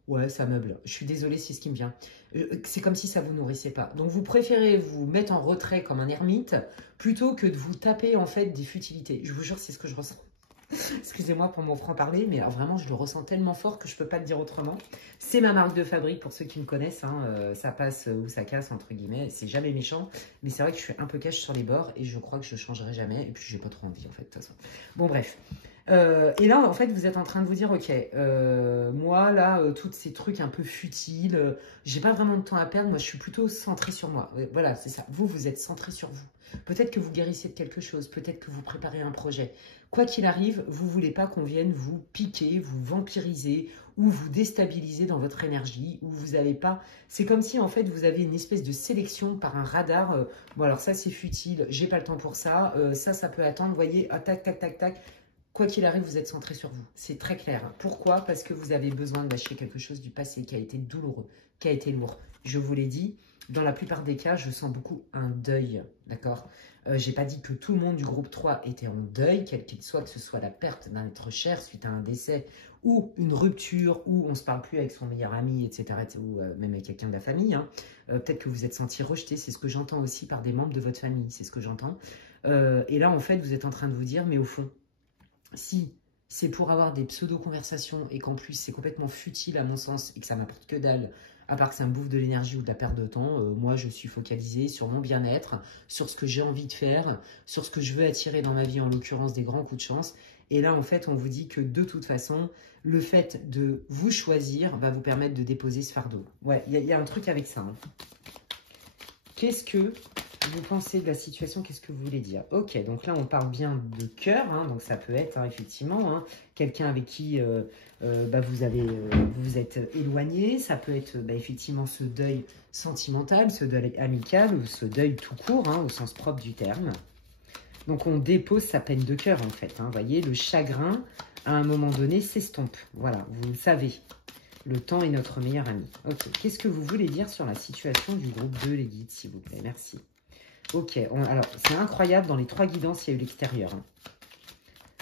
Ouais, ça meuble. Je suis désolée, c'est ce qui me vient. C'est comme si ça vous nourrissait pas. Donc, vous préférez vous mettre en retrait comme un ermite plutôt que de vous taper, en fait, des futilités. Je vous jure, c'est ce que je ressens. Excusez-moi pour mon franc-parler, mais alors vraiment, je le ressens tellement fort que je peux pas le dire autrement. C'est ma marque de fabrique, pour ceux qui me connaissent. Hein, ça passe ou ça casse, entre guillemets. C'est jamais méchant, mais c'est vrai que je suis un peu cash sur les bords et je crois que je changerai jamais. Et puis, j'ai pas trop envie, en fait, de toute façon. Bon, bref. Et là, en fait, vous êtes en train de vous dire, ok, moi, là, tous ces trucs un peu futiles, j'ai pas vraiment de temps à perdre. Moi, je suis plutôt centrée sur moi. Voilà, c'est ça. Vous, vous êtes centré sur vous. Peut-être que vous guérissez de quelque chose. Peut-être que vous préparez un projet. Quoi qu'il arrive, vous voulez pas qu'on vienne vous piquer, vous vampiriser ou vous déstabiliser dans votre énergie. Ou vous n'avez pas... C'est comme si, en fait, vous avez une espèce de sélection par un radar. Bon, alors ça, c'est futile. J'ai pas le temps pour ça. Ça peut attendre. Vous voyez, ah, tac, tac, tac, tac. Quoi qu'il arrive, vous êtes centré sur vous. C'est très clair. Pourquoi? Parce que vous avez besoin de lâcher quelque chose du passé qui a été douloureux, qui a été lourd. Je vous l'ai dit, dans la plupart des cas, je sens beaucoup un deuil. D'accord? J'ai pas dit que tout le monde du groupe 3 était en deuil, quel qu'il soit, que ce soit la perte d'un être cher suite à un décès ou une rupture, ou on ne se parle plus avec son meilleur ami, etc. ou même avec quelqu'un de la famille. Hein. Peut-être que vous êtes senti rejeté. C'est ce que j'entends aussi par des membres de votre famille. C'est ce que j'entends. Et là, en fait, vous êtes en train de vous dire, mais au fond, si c'est pour avoir des pseudo-conversations et qu'en plus c'est complètement futile à mon sens et que ça m'apporte que dalle, à part que ça me bouffe de l'énergie ou de la perte de temps, moi je suis focalisée sur mon bien-être, sur ce que j'ai envie de faire, sur ce que je veux attirer dans ma vie, en l'occurrence des grands coups de chance. Et là en fait on vous dit que de toute façon, le fait de vous choisir va vous permettre de déposer ce fardeau. Ouais, il y a un truc avec ça. Hein. Qu'est-ce que vous pensez de la situation? Qu'est-ce que vous voulez dire? Ok, donc là, on parle bien de cœur. Hein, donc, ça peut être, hein, effectivement, hein, quelqu'un avec qui vous vous êtes éloigné. Ça peut être, effectivement, ce deuil sentimental, ce deuil amical ou ce deuil tout court, hein, au sens propre du terme. Donc, on dépose sa peine de cœur, en fait. Hein, vous voyez, le chagrin, à un moment donné, s'estompe. Voilà, vous le savez. Le temps est notre meilleur ami. Ok, qu'est-ce que vous voulez dire sur la situation du groupe 2, les guides, s'il vous plaît? Merci. Ok, alors, c'est incroyable, dans les 3 guidances, il y a eu l'extérieur. Hein.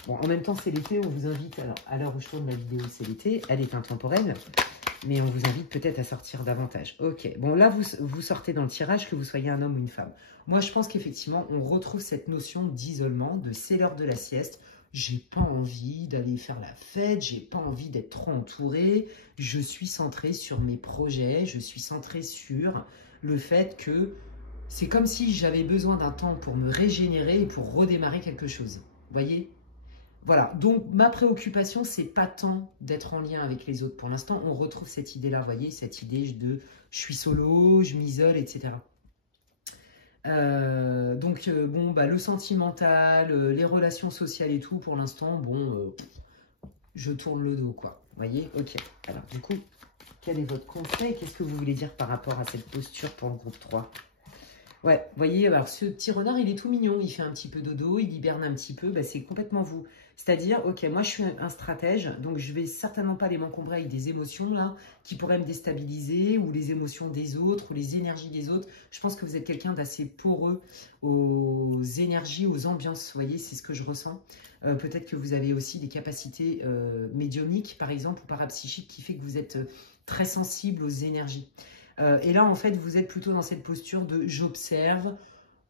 Bon, en même temps, c'est l'été, on vous invite, alors, à l'heure où je tourne la vidéo, c'est l'été, elle est intemporelle, mais on vous invite peut-être à sortir davantage. Ok, bon, là, vous sortez dans le tirage, que vous soyez un homme ou une femme. Moi, je pense qu'effectivement, on retrouve cette notion d'isolement, de c'est l'heure de la sieste. J'ai pas envie d'aller faire la fête, j'ai pas envie d'être trop entourée. Je suis centrée sur mes projets, je suis centrée sur le fait que c'est comme si j'avais besoin d'un temps pour me régénérer et pour redémarrer quelque chose. Vous voyez? Voilà. Donc, ma préoccupation, c'est pas tant d'être en lien avec les autres. Pour l'instant, on retrouve cette idée-là, vous voyez? Cette idée de je suis solo, je m'isole, etc. Bon, le sentimental, les relations sociales et tout, pour l'instant, bon, je tourne le dos, quoi. Vous voyez? Ok. Alors, du coup, quel est votre conseil? Qu'est-ce que vous voulez dire par rapport à cette posture pour le groupe 3? Ouais, vous voyez, alors ce petit renard, il est tout mignon. Il fait un petit peu dodo, il hiberne un petit peu. C'est complètement vous. C'est-à-dire, ok, moi je suis un stratège, donc je vais certainement pas aller m'encombrer avec des émotions là qui pourraient me déstabiliser, ou les émotions des autres, ou les énergies des autres. Je pense que vous êtes quelqu'un d'assez poreux aux énergies, aux ambiances. Vous voyez, c'est ce que je ressens. Peut-être que vous avez aussi des capacités médiumniques, par exemple, ou parapsychiques, qui fait que vous êtes très sensible aux énergies. Et là, en fait, vous êtes plutôt dans cette posture de j'observe,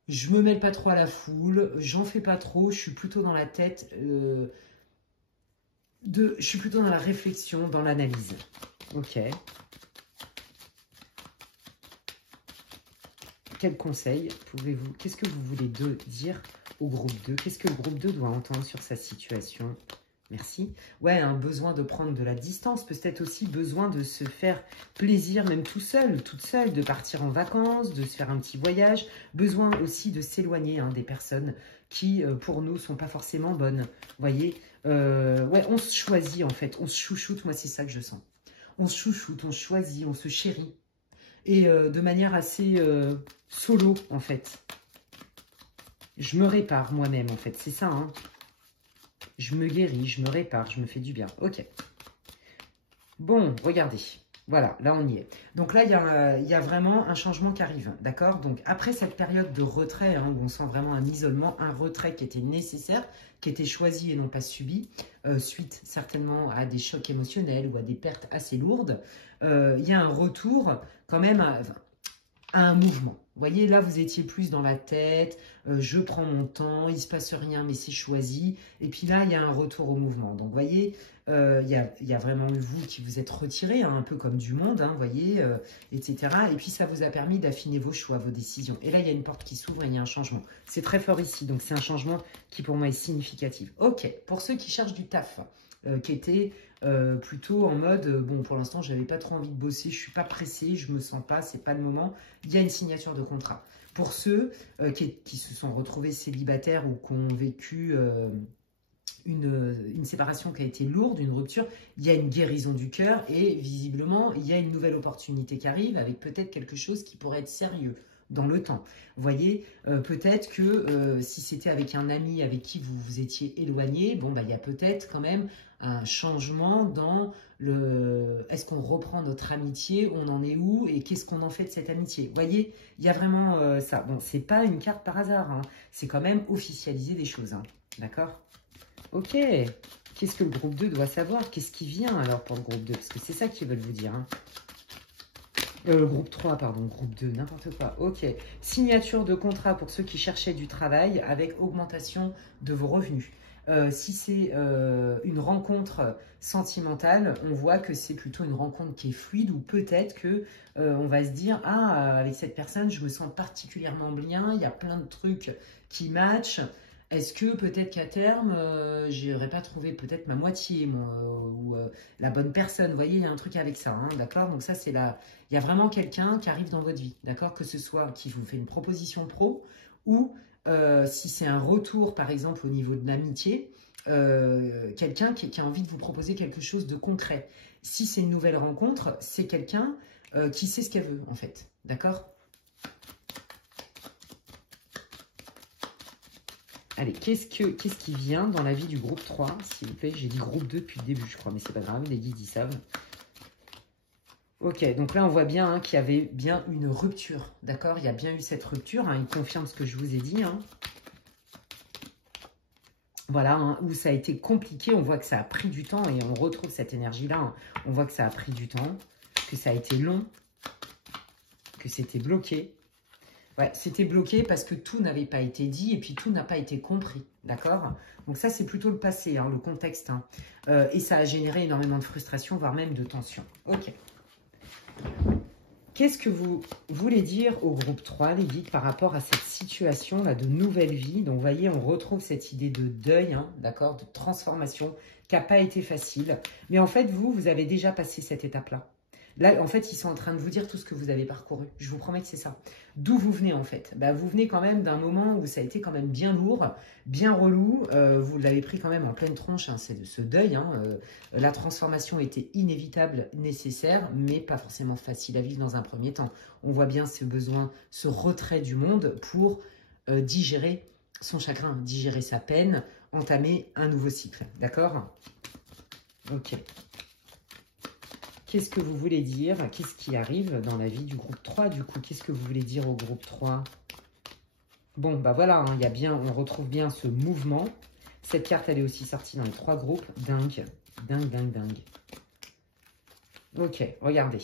je me mêle pas trop à la foule, j'en fais pas trop, je suis plutôt dans la tête, je suis plutôt dans la réflexion, dans l'analyse. Ok. Quel conseil pouvez-vous, qu'est-ce que vous voulez dire au groupe 2? Qu'est-ce que le groupe 2 doit entendre sur sa situation Merci. Ouais, un besoin de prendre de la distance, peut-être aussi besoin de se faire plaisir, même tout seul, toute seule, de partir en vacances, de se faire un petit voyage. Besoin aussi de s'éloigner des personnes qui, pour nous, sont pas forcément bonnes. Vous voyez, ouais, on se choisit en fait, on se chouchoute, moi c'est ça que je sens. On se chouchoute, on se choisit, on se chérit. Et de manière assez solo en fait. Je me répare moi-même en fait, c'est ça, hein. Je me guéris, je me répare, je me fais du bien. Ok. Bon, regardez. Voilà, là on y est. Donc là, il y a vraiment un changement qui arrive, d'accord? Donc après cette période de retrait, où on sent vraiment un isolement, un retrait qui était nécessaire, qui était choisi et non pas subi, suite certainement à des chocs émotionnels ou à des pertes assez lourdes, il y a un retour quand même à un mouvement. Vous voyez, là, vous étiez plus dans la tête, je prends mon temps, il ne se passe rien, mais c'est choisi. Et puis là, il y a un retour au mouvement. Donc, vous voyez, il y a vraiment vous qui vous êtes retiré, un peu comme du monde, vous voyez, etc. Et puis, ça vous a permis d'affiner vos choix, vos décisions. Et là, il y a une porte qui s'ouvre et il y a un changement. C'est très fort ici, donc c'est un changement qui, pour moi, est significatif. Ok, pour ceux qui cherchent du taf, qui était plutôt en mode, bon, pour l'instant, j'avais pas trop envie de bosser, je suis pas pressée, je me sens pas, c'est pas le moment. Il y a une signature de contrat. Pour ceux qui se sont retrouvés célibataires ou qui ont vécu une séparation qui a été lourde, une rupture, il y a une guérison du cœur et visiblement, il y a une nouvelle opportunité qui arrive avec peut-être quelque chose qui pourrait être sérieux dans le temps. Vous voyez, peut-être que si c'était avec un ami avec qui vous vous étiez éloigné, bon, bah, il y a peut-être quand même un changement dans le... Est-ce qu'on reprend notre amitié? On en est où? Et qu'est-ce qu'on en fait de cette amitié? Vous voyez, il y a vraiment ça. Bon, c'est pas une carte par hasard, c'est quand même officialiser des choses, d'accord? Ok, qu'est-ce que le groupe 2 doit savoir? Qu'est-ce qui vient alors pour le groupe 2? Parce que c'est ça qu'ils veulent vous dire, groupe 3, pardon, groupe 2, n'importe quoi. Ok, signature de contrat pour ceux qui cherchaient du travail avec augmentation de vos revenus. Si c'est une rencontre sentimentale, on voit que c'est plutôt une rencontre qui est fluide ou peut-être que on va se dire, ah, avec cette personne, je me sens particulièrement bien, il y a plein de trucs qui matchent. Est-ce que peut-être qu'à terme, je n'aurais pas trouvé peut-être ma moitié ou la bonne personne? Vous voyez, il y a un truc avec ça, d'accord? Donc ça, c'est là. Il y a vraiment quelqu'un qui arrive dans votre vie, d'accord? Que ce soit qui vous fait une proposition pro ou si c'est un retour, par exemple, au niveau de l'amitié, quelqu'un qui a envie de vous proposer quelque chose de concret. Si c'est une nouvelle rencontre, c'est quelqu'un qui sait ce qu'elle veut, en fait, d'accord? Allez, qu'est-ce qui vient dans la vie du groupe 3, s'il vous plaît? J'ai dit groupe 2 depuis le début, je crois, mais c'est pas grave, les guides, ils savent. Ok, donc là, on voit bien qu'il y avait bien une rupture, d'accord? Il y a bien eu cette rupture, il confirme ce que je vous ai dit. Voilà, où ça a été compliqué, on voit que ça a pris du temps, et on retrouve cette énergie-là, on voit que ça a pris du temps, que ça a été long, que c'était bloqué. Ouais, c'était bloqué parce que tout n'avait pas été dit et puis tout n'a pas été compris, d'accord? Donc ça, c'est plutôt le passé, le contexte. Et ça a généré énormément de frustration, voire même de tension. Ok. Qu'est-ce que vous voulez dire au groupe 3, les guides, par rapport à cette situation-là de nouvelle vie? Donc, vous voyez, on retrouve cette idée de deuil, d'accord, de transformation, qui n'a pas été facile. Mais en fait, vous avez déjà passé cette étape-là. Là, en fait, ils sont en train de vous dire tout ce que vous avez parcouru. Je vous promets que c'est ça. D'où vous venez, en fait? Vous venez quand même d'un moment où ça a été quand même bien lourd, bien relou. Vous l'avez pris quand même en pleine tronche, c'est de ce deuil. La transformation était inévitable, nécessaire, mais pas forcément facile à vivre dans un premier temps. On voit bien ce besoin, ce retrait du monde pour digérer son chagrin, digérer sa peine, entamer un nouveau cycle. D'accord? Ok. Qu'est-ce que vous voulez dire? Qu'est-ce qui arrive dans la vie du groupe 3, du coup? Qu'est-ce que vous voulez dire au groupe 3? Bon, bah voilà, il y a bien, on retrouve bien ce mouvement. Cette carte, elle est aussi sortie dans les 3 groupes. Dingue, dingue, dingue, dingue. Ok, regardez.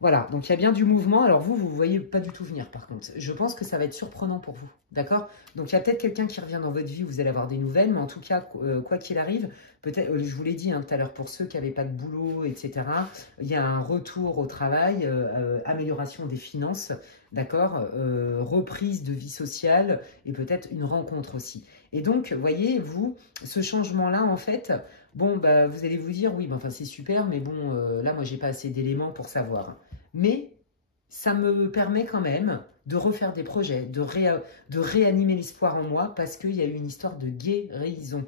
Voilà, donc il y a bien du mouvement. Alors vous ne voyez pas du tout venir, par contre. Je pense que ça va être surprenant pour vous, d'accord? Donc il y a peut-être quelqu'un qui revient dans votre vie, vous allez avoir des nouvelles, mais en tout cas, quoi qu'il arrive, peut-être, je vous l'ai dit tout à l'heure, pour ceux qui n'avaient pas de boulot, etc., il y a un retour au travail, amélioration des finances, d'accord? Reprise de vie sociale et peut-être une rencontre aussi. Et donc, voyez, vous, ce changement-là, en fait, bon, bah, vous allez vous dire, oui, bah, enfin, c'est super, mais bon, là, moi, j'ai pas assez d'éléments pour savoir. Mais ça me permet quand même de refaire des projets, de réanimer l'espoir en moi parce qu'il y a eu une histoire de guérison.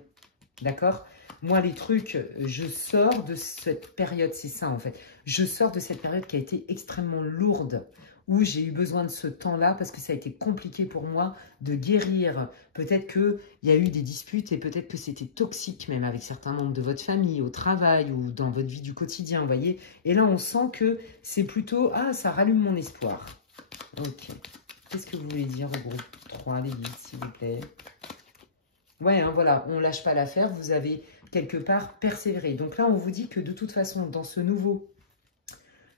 D'accord? Moi, les trucs, je sors de cette période, c'est ça en fait. Je sors de cette période qui a été extrêmement lourde, où j'ai eu besoin de ce temps-là parce que ça a été compliqué pour moi de guérir. Peut-être qu'il y a eu des disputes et peut-être que c'était toxique même avec certains membres de votre famille, au travail ou dans votre vie du quotidien, vous voyez. Et là, on sent que c'est plutôt, ah, ça rallume mon espoir. Ok. Qu'est-ce que vous voulez dire au groupe 3, les guides, s'il vous plaît? Ouais, hein, voilà, on ne lâche pas l'affaire, vous avez quelque part persévéré. Donc là, on vous dit que de toute façon, dans ce nouveau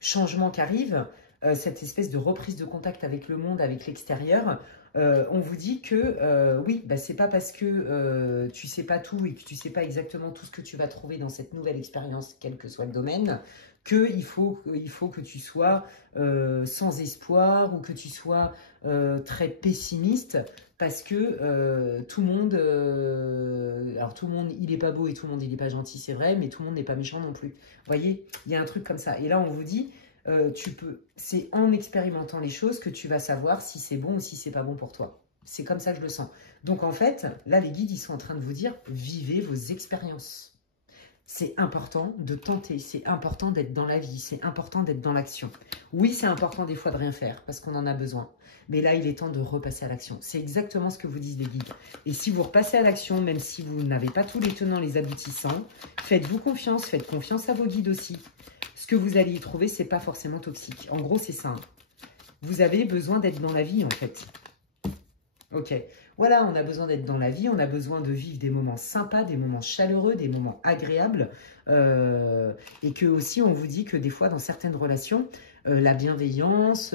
changement qui arrive, cette espèce de reprise de contact avec le monde, avec l'extérieur, on vous dit que oui, bah, c'est pas parce que tu sais pas tout et que tu sais pas exactement tout ce que tu vas trouver dans cette nouvelle expérience, quel que soit le domaine, qu'il faut que tu sois sans espoir ou que tu sois très pessimiste parce que tout le monde, alors tout le monde il est pas beau et tout le monde il est pas gentil, c'est vrai, mais tout le monde n'est pas méchant non plus. Vous voyez, il y a un truc comme ça. Et là on vous dit, c'est en expérimentant les choses que tu vas savoir si c'est bon ou si c'est pas bon pour toi. C'est comme ça que je le sens. Donc en fait, là les guides ils sont en train de vous dire, vivez vos expériences. C'est important de tenter, c'est important d'être dans la vie, c'est important d'être dans l'action. Oui, c'est important des fois de rien faire parce qu'on en a besoin. Mais là, il est temps de repasser à l'action. C'est exactement ce que vous disent les guides. Et si vous repassez à l'action, même si vous n'avez pas tous les tenants, les aboutissants, faites-vous confiance, faites confiance à vos guides aussi. Ce que vous allez y trouver, c'est pas forcément toxique. En gros, c'est ça. Hein. Vous avez besoin d'être dans la vie, en fait. Ok. Voilà, on a besoin d'être dans la vie, on a besoin de vivre des moments sympas, des moments chaleureux, des moments agréables. Et que aussi, on vous dit que des fois, dans certaines relations, la bienveillance,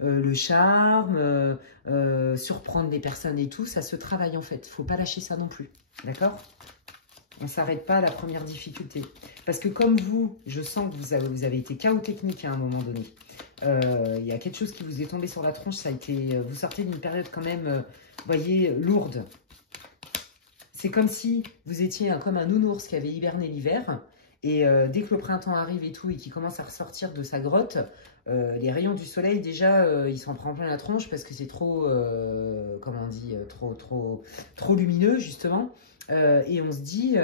le charme, surprendre les personnes et tout, ça se travaille en fait. Il ne faut pas lâcher ça non plus. D'accord? On ne s'arrête pas à la première difficulté. Parce que comme vous, je sens que vous avez été chaos technique à un moment donné. Il y a quelque chose qui vous est tombé sur la tronche. Ça a été, vous sortez d'une période quand même, voyez, lourde. C'est comme si vous étiez comme un nounours qui avait hiberné l'hiver. Et dès que le printemps arrive et tout, et qu'il commence à ressortir de sa grotte, les rayons du soleil, déjà, il s'en prend plein la tronche parce que c'est trop, comment on dit, trop lumineux, justement. Et on se dit,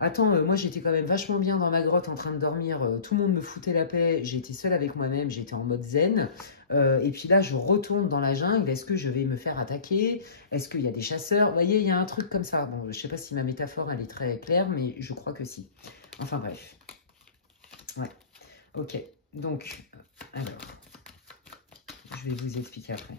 attends, moi j'étais quand même vachement bien dans ma grotte en train de dormir, tout le monde me foutait la paix, j'étais seule avec moi-même, j'étais en mode zen. Et puis là, je retourne dans la jungle, est-ce que je vais me faire attaquer? Est-ce qu'il y a des chasseurs? Vous voyez, il y a un truc comme ça. Bon, je ne sais pas si ma métaphore, elle est très claire, mais je crois que si. Enfin bref. Ouais. Ok. Donc, alors, je vais vous expliquer après.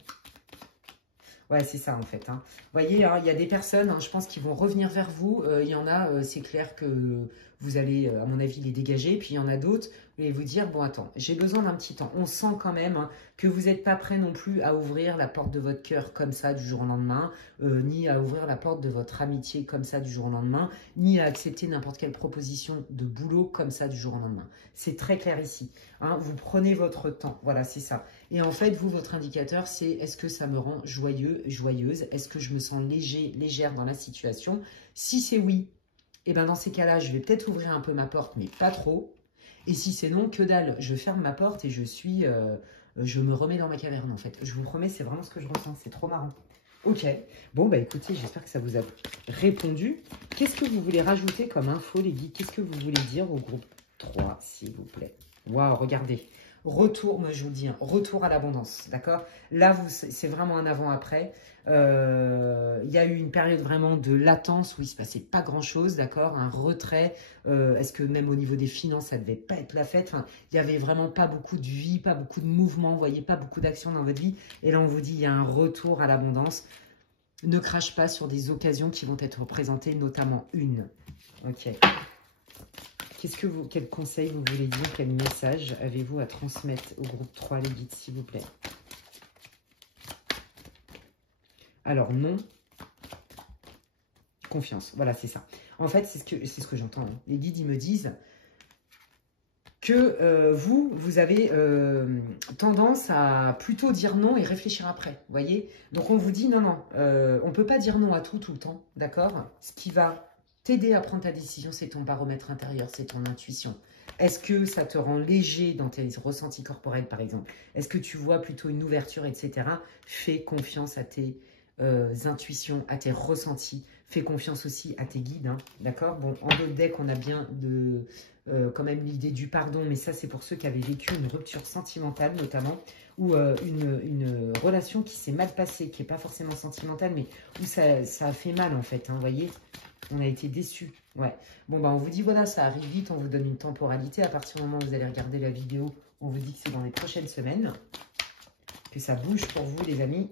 Ouais, c'est ça en fait. Hein. Vous voyez, hein, il y a des personnes, hein, je pense, qui vont revenir vers vous. Il y en a, c'est clair que vous allez, à mon avis, les dégager. Puis il y en a d'autres, vous allez vous dire, bon, attends, j'ai besoin d'un petit temps. On sent quand même hein, que vous n'êtes pas prêt non plus à ouvrir la porte de votre cœur comme ça du jour au lendemain, ni à ouvrir la porte de votre amitié comme ça du jour au lendemain, ni à accepter n'importe quelle proposition de boulot comme ça du jour au lendemain. C'est très clair ici. Hein, vous prenez votre temps. Voilà, c'est ça. Et en fait, vous, votre indicateur, c'est est-ce que ça me rend joyeux, joyeuse? Est-ce que je me sens léger, légère dans la situation? Si c'est oui, et ben dans ces cas-là, je vais peut-être ouvrir un peu ma porte, mais pas trop. Et si c'est non, que dalle, je ferme ma porte et je me remets dans ma caverne, en fait. Je vous promets, c'est vraiment ce que je ressens. C'est trop marrant. Ok. Bon, bah écoutez, j'espère que ça vous a répondu. Qu'est-ce que vous voulez rajouter comme info, les guides? Qu'est-ce que vous voulez dire au groupe 3, s'il vous plaît? Waouh, regardez. Retour, moi je vous dis, hein, retour à l'abondance, d'accord? Là, c'est vraiment un avant-après. Il y a eu une période vraiment de latence où il ne se passait pas grand-chose, d'accord? Un retrait. Est-ce que même au niveau des finances, ça ne devait pas être la fête? Enfin, il n'y avait vraiment pas beaucoup de vie, pas beaucoup de mouvement, vous voyez, pas beaucoup d'action dans votre vie. Et là, on vous dit, il y a un retour à l'abondance. Ne crache pas sur des occasions qui vont être représentées, notamment une. Ok. Quel conseil vous voulez dire, quel message avez-vous à transmettre au groupe 3, les guides, s'il vous plaît? Alors, non. Confiance, voilà, c'est ça. En fait, c'est ce que j'entends. Hein. Les guides, ils me disent que vous avez tendance à plutôt dire non et réfléchir après, vous voyez? Donc, on vous dit non, non, on ne peut pas dire non à tout le temps, d'accord? Ce qui va t'aider à prendre ta décision, c'est ton baromètre intérieur, c'est ton intuition. Est-ce que ça te rend léger dans tes ressentis corporels, par exemple? Est-ce que tu vois plutôt une ouverture, etc. Fais confiance à tes intuitions, à tes ressentis. Fais confiance aussi à tes guides, hein, d'accord? Bon, en d'autres decks, on a bien quand même l'idée du pardon, mais ça, c'est pour ceux qui avaient vécu une rupture sentimentale, notamment, ou une relation qui s'est mal passée, qui n'est pas forcément sentimentale, mais où ça a fait mal, en fait, hein, vous voyez? On a été déçus, ouais. Bon, bah, on vous dit, voilà, ça arrive vite, on vous donne une temporalité. À partir du moment où vous allez regarder la vidéo, on vous dit que c'est dans les prochaines semaines, que ça bouge pour vous, les amis.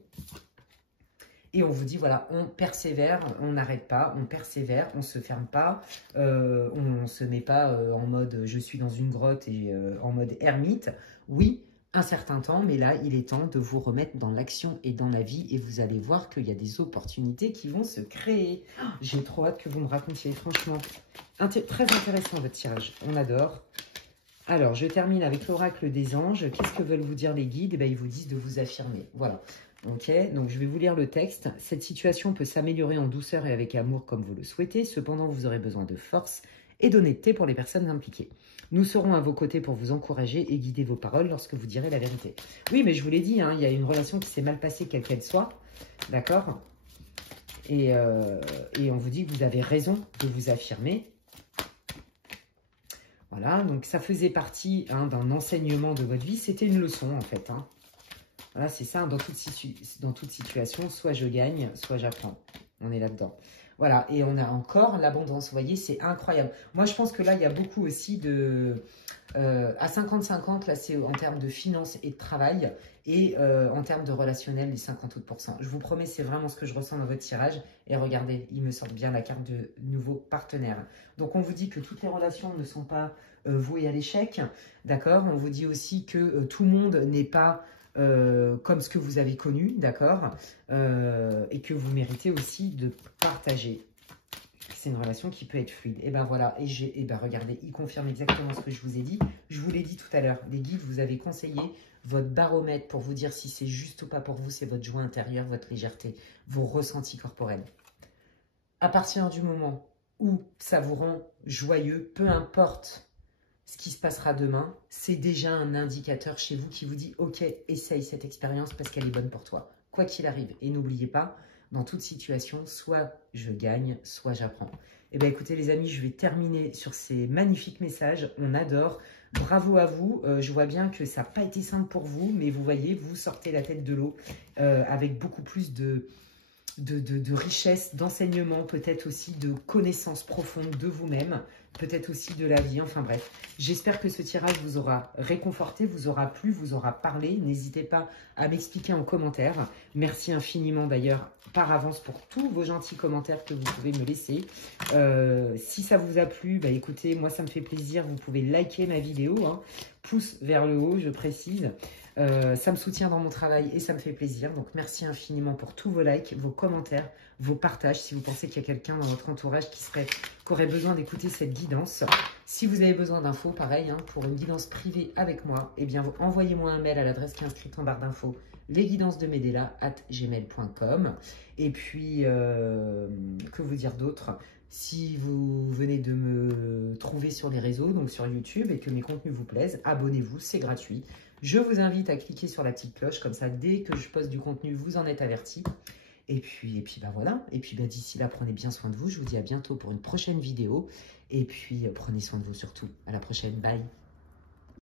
Et on vous dit, voilà, on persévère, on n'arrête pas, on persévère, on ne se ferme pas, on ne se met pas en mode je suis dans une grotte et en mode ermite. Oui, un certain temps, mais là, il est temps de vous remettre dans l'action et dans la vie et vous allez voir qu'il y a des opportunités qui vont se créer. J'ai trop hâte que vous me racontiez, franchement. Très intéressant votre tirage, on adore. Alors, je termine avec l'oracle des anges. Qu'est-ce que veulent vous dire les guides? Eh bien, ils vous disent de vous affirmer. Voilà. Ok, donc je vais vous lire le texte. Cette situation peut s'améliorer en douceur et avec amour comme vous le souhaitez. Cependant, vous aurez besoin de force et d'honnêteté pour les personnes impliquées. Nous serons à vos côtés pour vous encourager et guider vos paroles lorsque vous direz la vérité. Oui, mais je vous l'ai dit, hein, il y a une relation qui s'est mal passée, quelle qu'elle soit. D'accord, et on vous dit que vous avez raison de vous affirmer. Voilà, donc ça faisait partie d'un enseignement de votre vie. C'était une leçon, en fait. Hein. Voilà, c'est ça, dans toute situation, soit je gagne, soit j'apprends. On est là-dedans. Voilà, et on a encore l'abondance, vous voyez, c'est incroyable. Moi, je pense que là, il y a beaucoup aussi de... à 50-50, là, c'est en termes de finances et de travail, et en termes de relationnel, les 50 autres %. Je vous promets, c'est vraiment ce que je ressens dans votre tirage. Et regardez, il me sort bien la carte de nouveaux partenaires. Donc, on vous dit que toutes les relations ne sont pas vouées à l'échec, d'accord? On vous dit aussi que tout le monde n'est pas... comme ce que vous avez connu, d'accord, et que vous méritez aussi de partager. C'est une relation qui peut être fluide. Et ben voilà, et ben regardez, il confirme exactement ce que je vous ai dit. Je vous l'ai dit tout à l'heure, les guides vous avez conseillé votre baromètre pour vous dire si c'est juste ou pas pour vous, c'est votre joie intérieure, votre légèreté, vos ressentis corporels. À partir du moment où ça vous rend joyeux, peu importe ce qui se passera demain, c'est déjà un indicateur chez vous qui vous dit « Ok, essaye cette expérience parce qu'elle est bonne pour toi. » Quoi qu'il arrive. Et n'oubliez pas, dans toute situation, soit je gagne, soit j'apprends. Eh bien, écoutez les amis, je vais terminer sur ces magnifiques messages. On adore. Bravo à vous. Je vois bien que ça n'a pas été simple pour vous, mais vous voyez, vous sortez la tête de l'eau avec beaucoup plus de richesse, d'enseignement, peut-être aussi de connaissances profondes de vous-même, peut-être aussi de la vie, enfin bref. J'espère que ce tirage vous aura réconforté, vous aura plu, vous aura parlé. N'hésitez pas à m'expliquer en commentaire. Merci infiniment d'ailleurs par avance pour tous vos gentils commentaires que vous pouvez me laisser. Si ça vous a plu, bah écoutez, moi ça me fait plaisir, vous pouvez liker ma vidéo, hein, pouce vers le haut, je précise. Ça me soutient dans mon travail et ça me fait plaisir. Donc, merci infiniment pour tous vos likes, vos commentaires, vos partages. Si vous pensez qu'il y a quelqu'un dans votre entourage qui aurait besoin d'écouter cette guidance. Si vous avez besoin d'infos, pareil, hein, pour une guidance privée avec moi, eh bien, envoyez-moi un mail à l'adresse qui est inscrite en barre d'infos, lesguidancesdemedela@gmail.com. Et puis, que vous dire d'autre? Si vous venez de me trouver sur les réseaux, donc sur YouTube, et que mes contenus vous plaisent, abonnez-vous, c'est gratuit. Je vous invite à cliquer sur la petite cloche, comme ça, dès que je poste du contenu, vous en êtes avertis. Et puis ben voilà. Et puis ben, d'ici là, prenez bien soin de vous. Je vous dis à bientôt pour une prochaine vidéo. Et puis, prenez soin de vous surtout. À la prochaine. Bye.